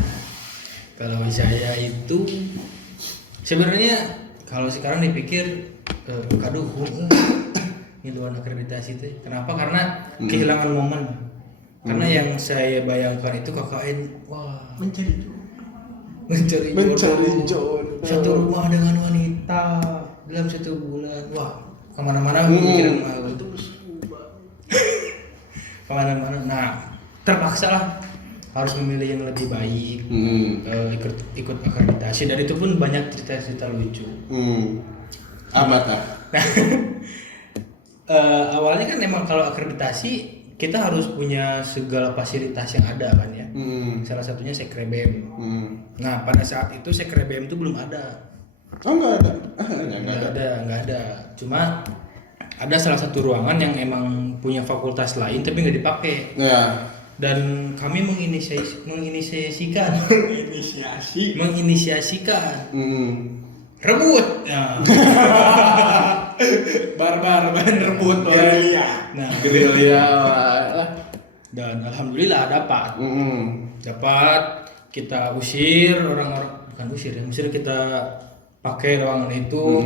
kalau saya itu sebenarnya kalau sekarang dipikir ngiluan akreditasi itu. Kenapa? Karena kehilangan momen. Karena yang saya bayangkan itu KKN, wah, Mencari jodoh. Satu rumah dengan wanita dalam 1 bulan, wah, kemana-mana pikiran mah itu kemana-mana. Nah, terpaksa lah harus memilih yang lebih baik, ikut akreditasi, dan itu pun banyak cerita-cerita lucu. Apa tak? Awalnya kan emang kalau akreditasi kita harus punya segala fasilitas yang ada kan ya. Salah satunya Sekrebem. Nah pada saat itu Sekrebem itu belum ada. Oh nggak ada. Nggak ada. Cuma ada salah satu ruangan yang emang punya fakultas lain tapi nggak dipakai. Ya. Dan kami menginisiasikan rebut. Ya. barbar rebut Gerilya. Nah Gerilya. Dan alhamdulillah dapat kita usir orang-orang, bukan usir kita pakai ruangan itu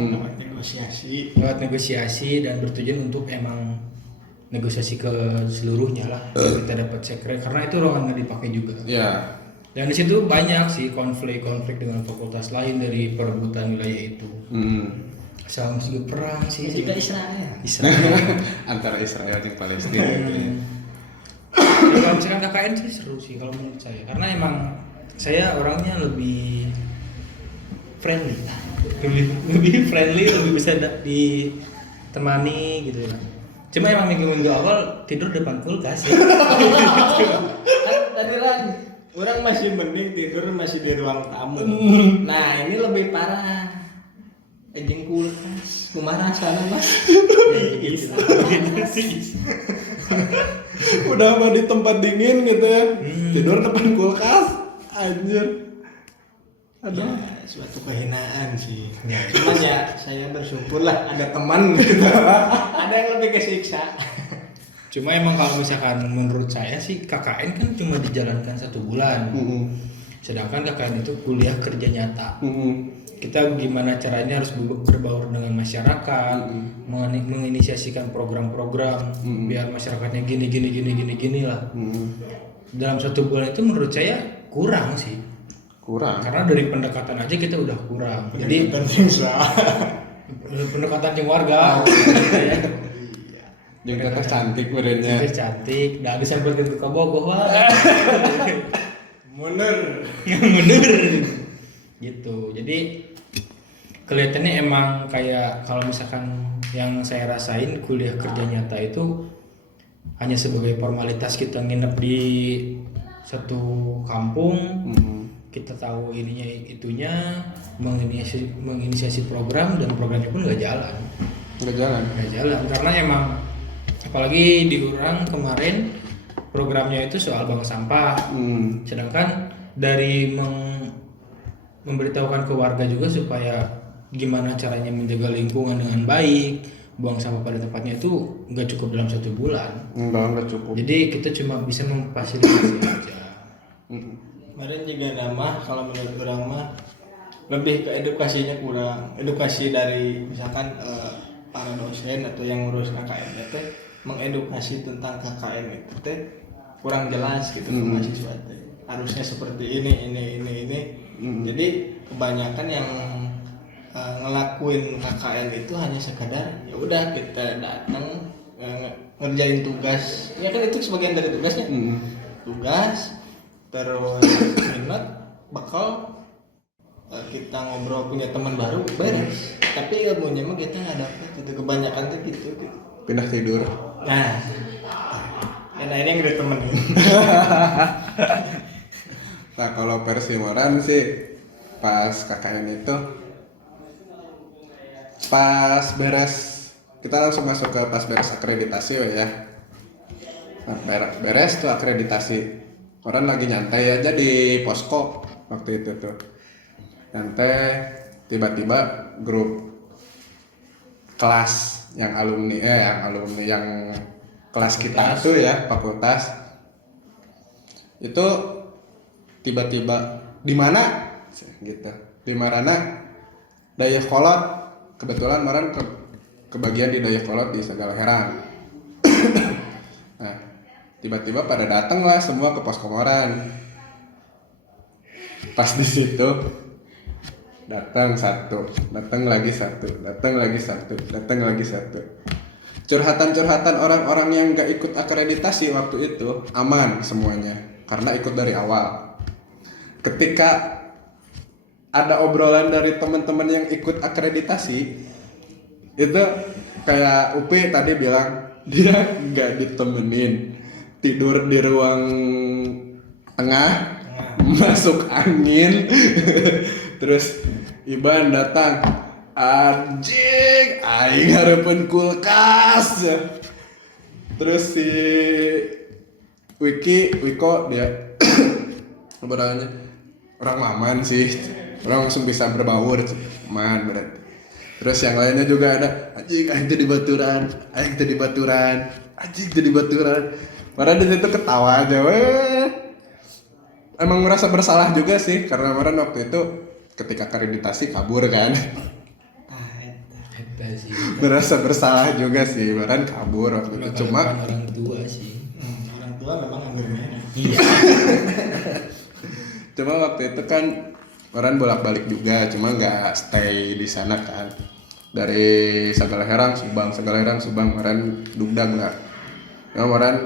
lewat negosiasi dan bertujuan untuk emang negosiasi ke seluruhnya lah kita dapat sekre karena itu ruangan nggak dipakai juga. Ya. Dan di situ banyak sih konflik dengan fakultas lain dari perebutan wilayah itu. Asal juga perang sih. Juga Israel. Antara Israel dan Palestina. Kalau misalkan KKN sih seru sih kalau menurut saya karena emang saya orangnya lebih friendly, lebih bisa ditemani gitu ya. Cuma emang minggu awal tidur depan kulkas ya. Tadi lah orang masih mending tidur masih di ruang tamu. Nah ini lebih parah. Ejeng kulkas, kumaha sana Mas? Gitu sih. Udah mah di tempat dingin gitu ya. Tidur depan kulkas. Anjir. Ada suatu kehinaan sih. Cuman ya saya bersyukur lah ada teman gitu. Ada yang lebih kesiksa. Cuma emang kalau misalkan menurut saya sih KKN kan cuma dijalankan 1 bulan. Sedangkan KKN itu kuliah kerja nyata. Kita gimana caranya harus berbaur dengan masyarakat, menginisiasikan program-program biar masyarakatnya gini lah. Dalam 1 bulan itu menurut saya kurang sih. Karena dari pendekatan aja kita udah kurang. Jadi pendekatan yang warga. Yang kata cantik badannya. Cantik, dah disampaikan ke Bogoh wah. Mundur. Gitu. Jadi kelihatannya emang kayak kalau misalkan yang saya rasain kuliah kerja nyata itu hanya sebagai formalitas kita nginep di satu kampung, kita tahu ininya itunya, menginisiasi program dan programnya pun nggak jalan karena emang apalagi di Urang kemarin programnya itu soal bank sampah, sedangkan dari memberitahukan ke warga juga supaya gimana caranya menjaga lingkungan dengan baik, buang sampah pada tempatnya itu nggak cukup dalam 1 bulan. Enggak cukup. Jadi kita cuma bisa memfasilitasi aja. Kemarin juga nama kalau menurut orang mah lebih ke edukasinya kurang. Edukasi dari misalkan para dosen atau yang ngurus KKN teh mengedukasi tentang KKN itu teh kurang jelas gitu ke mahasiswa teh. Harusnya seperti ini. Jadi kebanyakan yang ngelakuin KKN itu hanya sekadar ya udah kita datang ngerjain tugas. Ya kan itu sebagian dari tugasnya. Tugas terus minat bakal kita ngobrol punya teman baru beres. Tapi ilmunya mah kita nggak dapat itu kebanyakan tuh gitu. Pindah tidur. Nah, yang lainnya nggak temen. Nah kalau versi Moran sih pas KKN itu pas beres kita langsung masuk ke pas beres akreditasi ya. Nah, beres tuh akreditasi orang lagi nyantai aja di posko waktu itu tuh nyantai tiba-tiba grup kelas yang alumni yang kelas kita tuh ya fakultas itu tiba-tiba di mana gitu di Marana Dayakolot kebetulan Maran kebagian di Dayakolot di Segala Herang. Nah tiba-tiba pada datang lah semua ke pos Komoran. Pas di situ datang satu, datang lagi satu. Curhatan orang-orang yang gak ikut akreditasi waktu itu aman semuanya karena ikut dari awal. Ketika ada obrolan dari teman-teman yang ikut akreditasi itu kayak Upi tadi bilang dia nggak ditemenin tidur di ruang tengah masuk angin. Terus Iban datang anjing aing hareupeun kulkas. Terus si Wiko dia bertanya orang Maman sih orang langsung bisa berbaur man berarti. Terus yang lainnya juga ada anjing aing teh di baturan padahal di situ ketawa aja emang merasa bersalah juga sih karena kemarin waktu itu ketika akreditasi kabur kan. Merasa bersalah juga sih kemarin kabur waktu itu cuma orang tua sih. Orang tua memang anggurnya. Iya. Cuma waktu itu kan orang bolak-balik juga cuma nggak stay di sana kan. Dari Segala Herang Subang kemarin dugdag nggak ya kemarin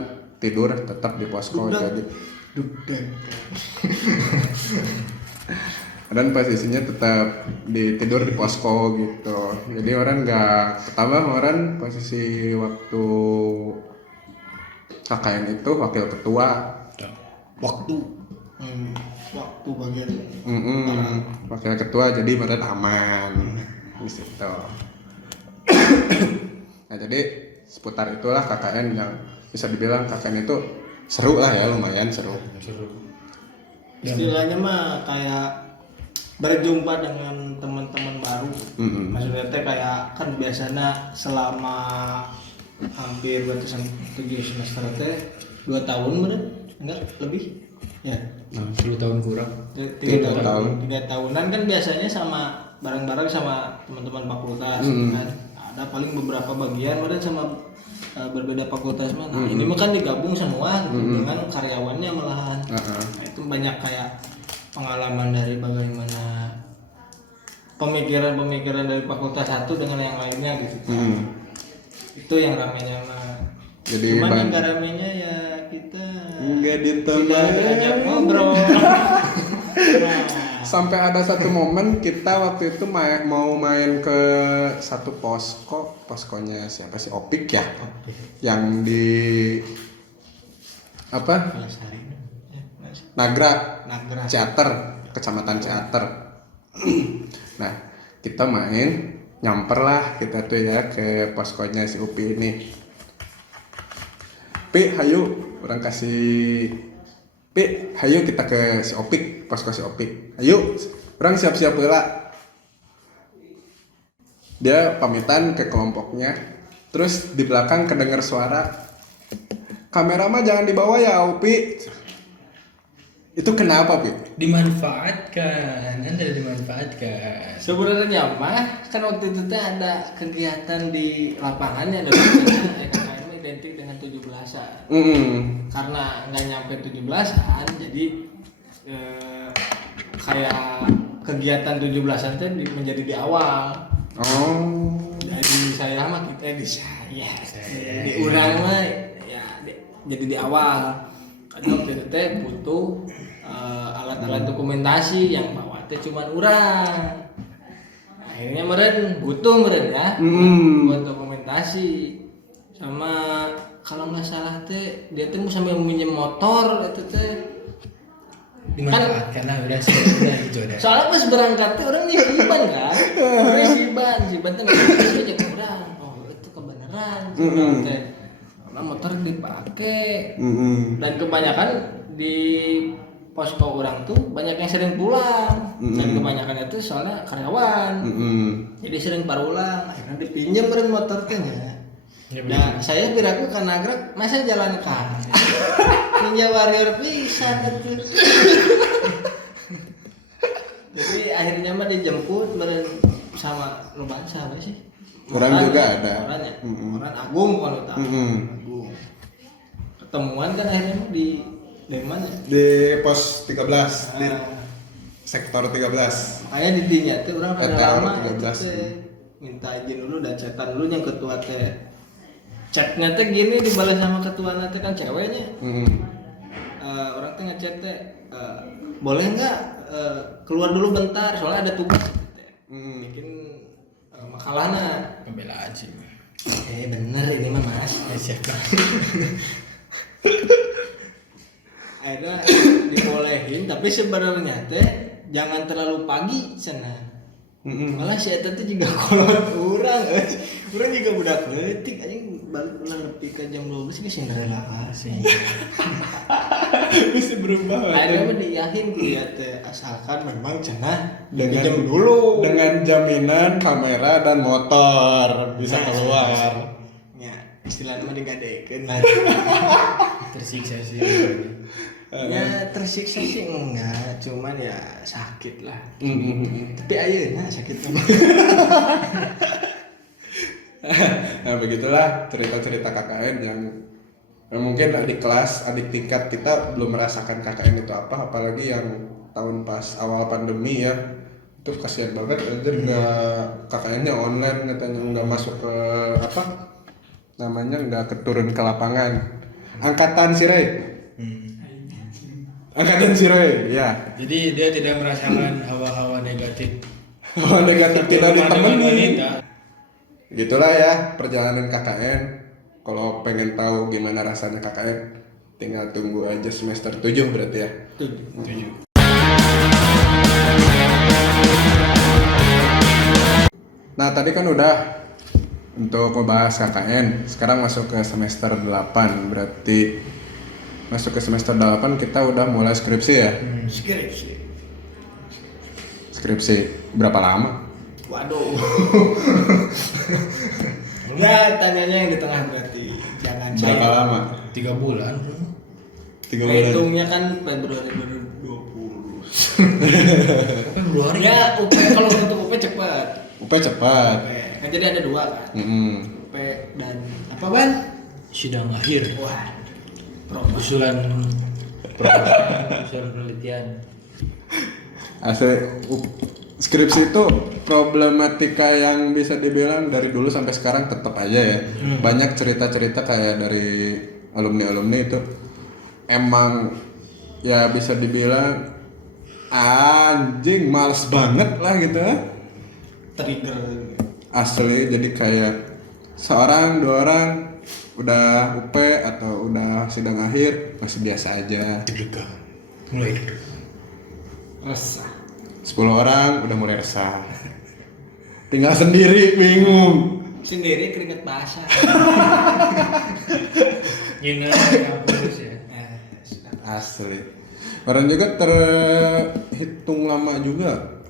tidur tetap di posko jadi Dugdag. dan posisinya tetap tidur di posko gitu jadi orang nggak pertama orang posisi waktu KKN itu wakil ketua Waktu bagian. Wakil ketua jadi orang aman di situ. Nah jadi seputar itulah KKN yang bisa dibilang KKN itu seru lah ya lumayan seru. Istilahnya mah kayak berjumpa dengan teman-teman baru. Maksudnya teh kayak kan biasanya selama hampir batasan 7 semester teh 2 tahun bener enggak lebih ya 10 tahun kurang. 3 tahunan kan biasanya sama bareng-bareng sama teman-teman fakultas kan ada paling beberapa bagian mereka sama berbeda fakultas mah. Nah, ini mah kan digabung semua dengan karyawannya malahan. Nah, itu banyak kayak pengalaman dari bagaimana pemikiran dari fakultas satu dengan yang lainnya gitu. Itu yang ramenya mah. Jadi cuman yang gak ramenya ya kita nggak tidak ditemani. diajak ngobrol. Sampai ada satu momen kita waktu itu mau main ke satu poskonya siapa sih Opik ya yang di apa Nagra Ciater kecamatan Ciater. Nah kita main nyamper lah kita tuh ya ke poskonya si Upi ini. Hayu orang kasih hayu kita ke si Opik, posko si Opik. Hayu, orang siap-siap heula. Dia pamitan ke kelompoknya, Terus di belakang kedenger suara, kamera mah jangan dibawa ya Upi. Itu kenapa Pi? Dimanfaatkan, Anda dimanfaatkan. Sebenarnya mah kan waktu itu teh ada kegiatan di lapangannya ada KKN identik dengan 17-an. Karena nggak nyampe 17-an jadi kayak kegiatan 17-an teh menjadi di awal. Oh. Jadi saya mah kita di saya di urang mah ya jadi di awal. Karena waktu itu teh butuh alat-alat dokumentasi yang bawa teh cuma urang. Akhirnya meren butuh ya buat dokumentasi sama kalau nggak salah teh dia tuh sambil minjem motor itu teh Dimanfaatkan lah udah gitu udah. soalnya pas berangkat teh orang nih siban kan orang siban tuh nggak aja kurang oh itu kebenaran teh karena motor dipakai dan kebanyakan di posko orang tuh banyak yang sering pulang dan kebanyakan itu soalnya karyawan jadi sering parulang akhirnya dipinjam meren motor teh Ya, nah saya piraku ke Nagrek masa jalan kaki ninja warrior pisan itu jadi akhirnya mah dijemput meren sama loban siapa sih Orang juga ada. orangnya orang Agung kalau tahu Agung ketemuan kan akhirnya mah di mana Di pos 13 di nah, sektor 13. makanya di dinya tuh orang pada Sektor lama 13. teh minta izin dulu dan chatan dulu yang ketua teh chatnya teh gini dibalas sama ketua teh kan ceweknya orang teh ngechat teh boleh nggak keluar dulu bentar soalnya ada tugas bikin makalahnya Pembelaan sih. bener ini mah mas Siapa? akhirnya dibolehin tapi sebenarnya teh jangan terlalu pagi sana malah si eta teh juga kolot urang urang juga budak leutik anjing balik ulah nepi ka jam 12 geus Cinderella sih Bisa berubah. akhirnya mah diyahin kuliah teh asalkan memang cenah Dengan pinjam dulu dengan jaminan kamera dan motor bisa Nah, keluar. ya istilahnya mah digadekeun lah Tersiksa sih. ya tersiksa sih enggak cuman ya sakit lah tapi ayeuna sakit mah Nah begitulah cerita-cerita KKN yang mungkin di kelas adik tingkat kita belum merasakan KKN itu apa, apalagi yang tahun pas awal pandemi ya, itu kasihan banget aja nggak KKN-nya online katanya nggak masuk ke apa namanya nggak keturun ke lapangan. Angkatan Sirai, angkatan Sirai, ya. Jadi dia tidak merasakan hawa-hawa negatif. Hawa negatif kita Teman-teman ditemenin. wanita. Gitulah ya perjalanan KKN. Kalau pengen tahu gimana rasanya KKN, tinggal tunggu aja semester 7 berarti ya. 7. Nah tadi kan udah untuk membahas KKN. Sekarang masuk ke semester 8. Berarti masuk ke semester 8 kita udah mulai skripsi ya. Skripsi berapa lama? waduh enggak tanyanya yang di tengah berarti jangan Berapa lama? 3 bulan. 3 bulan. hitungnya kan Februari 2020 Februari. ya UP kalau untuk UP cepat UP cepat. kan jadi ada 2 kan UP dan apa ban Sidang akhir. wah Usulan penelitian. Skripsi itu problematika yang bisa dibilang dari dulu sampai sekarang tetap aja ya. Banyak cerita-cerita kayak dari alumni-alumni itu emang ya bisa dibilang anjing males banget lah gitu ya. trigger Asli jadi kayak seorang dua orang udah UP atau udah sidang akhir masih biasa aja. Deg-degan. Mulai deg-degan. resah 10 orang udah mulai resah. Tinggal sendiri bingung. sendiri keringet basah Gini kampus ya. Asli. Orang juga terhitung lama juga.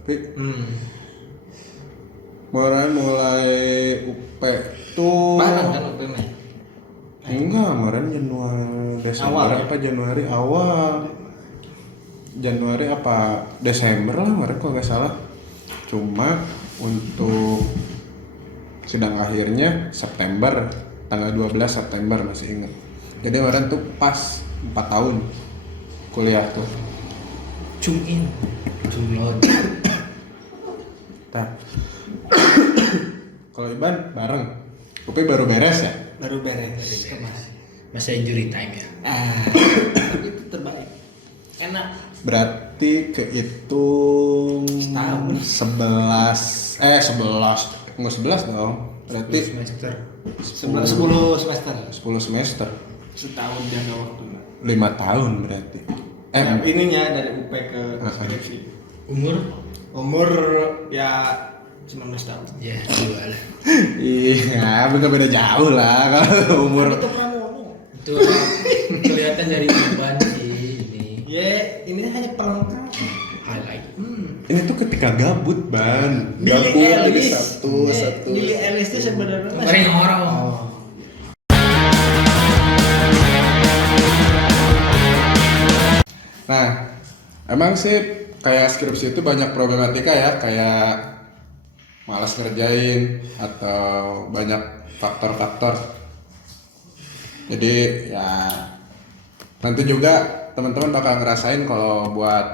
Mulai UP itu bareng kan UP mah. enggak, kemarin Januari Desember Awal, ya? apa Januari awal. Januari apa Desember lah kemarin kalau nggak salah. Cuma untuk sidang akhirnya September, tanggal 12 September masih ingat. Jadi kemarin tuh pas 4 tahun kuliah tuh. Cum in, cum laut. Nah, kalau Iban bareng, UP baru beres ya? Baru beres kemarin. Masa injury time ya. Tapi itu terbaik. Enak. Berarti kehitung Setahun. 11 nggak 11 dong. Berarti Semester. 10 semester. 10 semester. Setahun jangka waktu. 5 tahun berarti. Nah, ininya dari UP ke skripsi. Umur ya 19 tahun. Ya, dua lah. Iya, bukan beda jauh lah kalau umur. Itu Pramono. Itu kelihatan dari beban sih ini. Ya, ini hanya pelengkap. Highlight. Ini tuh ketika gabut, Ban. Billy Gabut Ellis. satu. Billy Ellis itu sebenarnya Kemarin orang. Nah, emang sih kayak skripsi itu banyak problematika ya, kayak malas ngerjain atau banyak faktor-faktor. Jadi ya nanti juga teman-teman bakal ngerasain kalau buat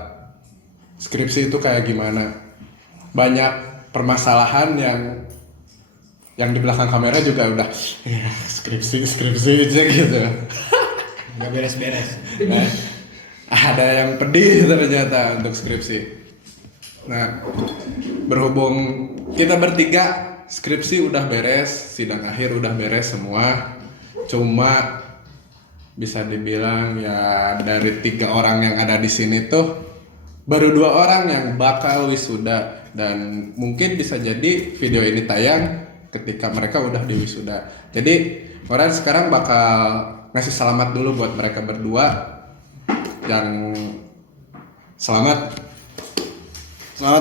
skripsi itu kayak gimana. Banyak permasalahan yang di belakang kamera juga udah ya, skripsi aja gitu. Nggak beres-beres. Nah, ada yang pedih ternyata untuk skripsi. Nah, berhubung kita bertiga skripsi udah beres, sidang akhir udah beres semua. Cuma bisa dibilang ya dari 3 orang yang ada di sini tuh baru 2 orang yang bakal wisuda, dan mungkin bisa jadi video ini tayang ketika mereka udah di wisuda. Jadi orang sekarang bakal ngasih selamat dulu buat mereka berdua yang selamat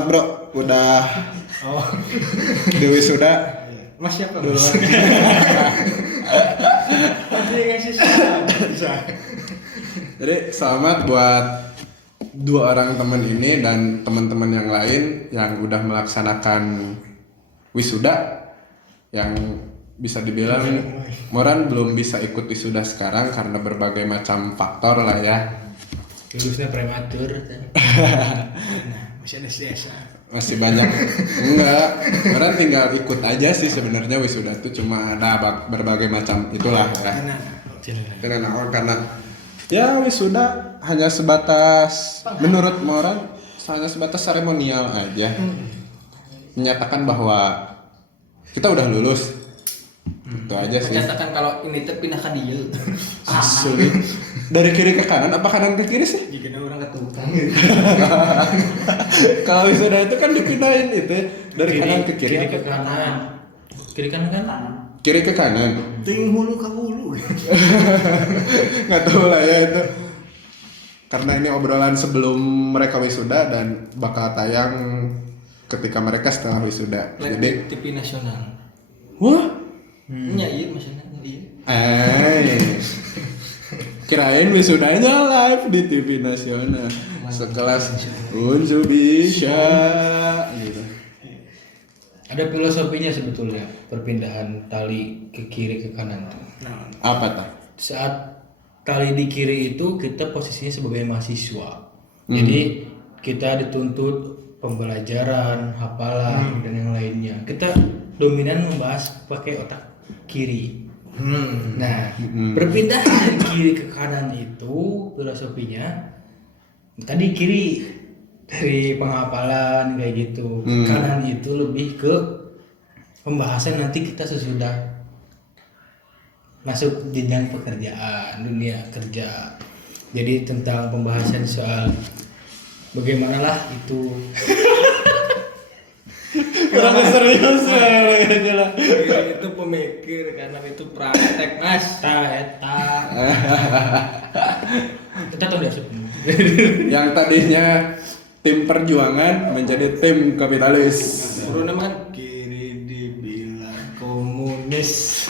bro, udah di wisuda. Mas siapa? Dulu. Masih ngasih salam. Jadi selamat buat 2 orang teman ini dan teman-teman yang lain yang udah melaksanakan wisuda, yang bisa dibilang Moran belum bisa ikut wisuda sekarang karena berbagai macam faktor lah ya. Lulusnya prematur. Nah, masih ada sisa. Masih banyak. Enggak, Moran tinggal ikut aja sih sebenarnya wisuda itu, cuma ada berbagai macam itulah ya. Karena ya wisuda hanya sebatas, menurut Moran hanya sebatas seremonial aja, menyatakan bahwa kita udah lulus. Itu aja sih. Menyatakan kalau ini terpindahkan dia. Sulit. Dari kiri ke kanan apa kanan ke kiri sih? Jika ada orang ketukang. Kalau wisuda itu kan dipindahin itu dari kanan ke kiri. Kiri ke kanan. Kiri kanan kan? Kiri ke kanan. Ting hulu ke hulu. Nggak tahu lah ya itu. Karena ini obrolan sebelum mereka wisuda dan bakal tayang ketika mereka setelah wisuda. Jadi TV nasional. wah. Nya iya maksudnya iya. Kirain wisudanya live di TV nasional sekelas Unju bisa gitu. Ada filosofinya sebetulnya perpindahan tali ke kiri ke kanan tuh. Nah, Apa tak? Saat tali di kiri itu kita posisinya sebagai mahasiswa. Jadi kita dituntut pembelajaran, hafalan dan yang lainnya. Kita dominan membahas pakai otak kiri. Nah, berpindah dari kiri ke kanan itu filosofinya tadi kiri dari penghafalan kayak gitu. Kanan itu lebih ke pembahasan nanti kita sesudah masuk jenjang pekerjaan, dunia kerja. Jadi tentang pembahasan soal bagaimana lah itu. Kurang serius ya. itu pemikir karena itu praktek mas. Eta. Kita tahu dia sepenuh. Yang tadinya tim perjuangan menjadi tim kapitalis. Urunnya kan kiri dibilang komunis. Yes.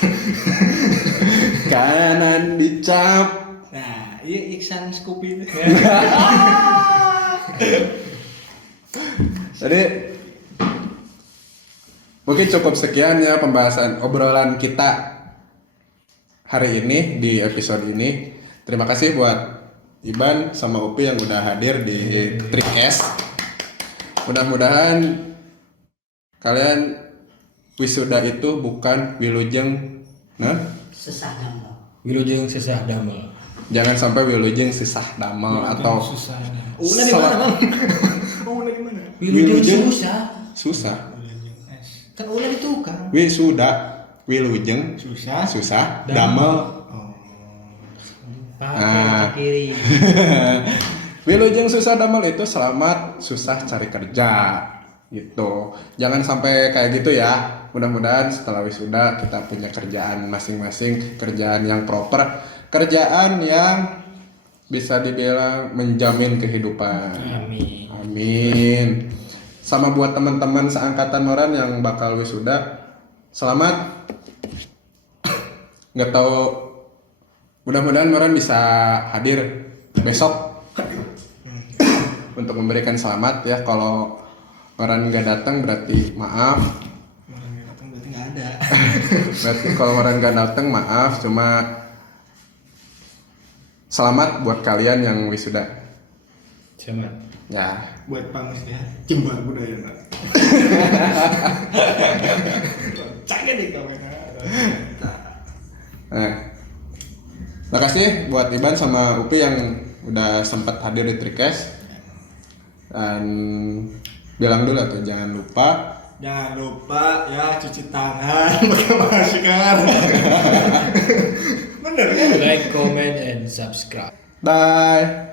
Kanan dicap. Nah, iya Iksan Scoopy. Jadi mungkin cukup sekian ya pembahasan obrolan kita hari ini di episode ini. Terima kasih buat Iban sama Upi yang udah hadir di Trikes. Mudah-mudahan kalian wisuda itu bukan wilujeng, nah? Sesah damel. Wilujeng sesah damel. Jangan sampai wilujeng sisah damel atau Susah. Udah di mana, Bang? Udah di mana? Wilujeng susah. susah. Kan udah ditukar. Wisuda wilujeng Susah. susah damel. Pakai kiri. Wilujeng susah damel itu selamat susah cari kerja gitu. Jangan sampai kayak gitu ya. Mudah-mudahan setelah wisuda kita punya kerjaan masing-masing, kerjaan yang proper, kerjaan yang bisa dibilang menjamin kehidupan. Amin. Amin. Sama buat teman-teman seangkatan Noran yang bakal wisuda, selamat. Nggak tahu, mudah-mudahan Noran bisa hadir besok untuk memberikan selamat ya. Kalau Noran nggak datang berarti maaf. Orang yang datang berarti nggak ada. Berarti kalau Noran nggak datang maaf. Cuma selamat buat kalian yang wisuda. Selamat. Ya. Buat pangus ya. Jembar budaya nak. Cakep deh kamera. Nah, makasih buat Iban sama Upi yang udah sempat hadir di Trikes. Dan bilang dulu tuh jangan lupa Jangan lupa ya cuci tangan, pakai masker. Bener kan? Like, comment, and subscribe. bye.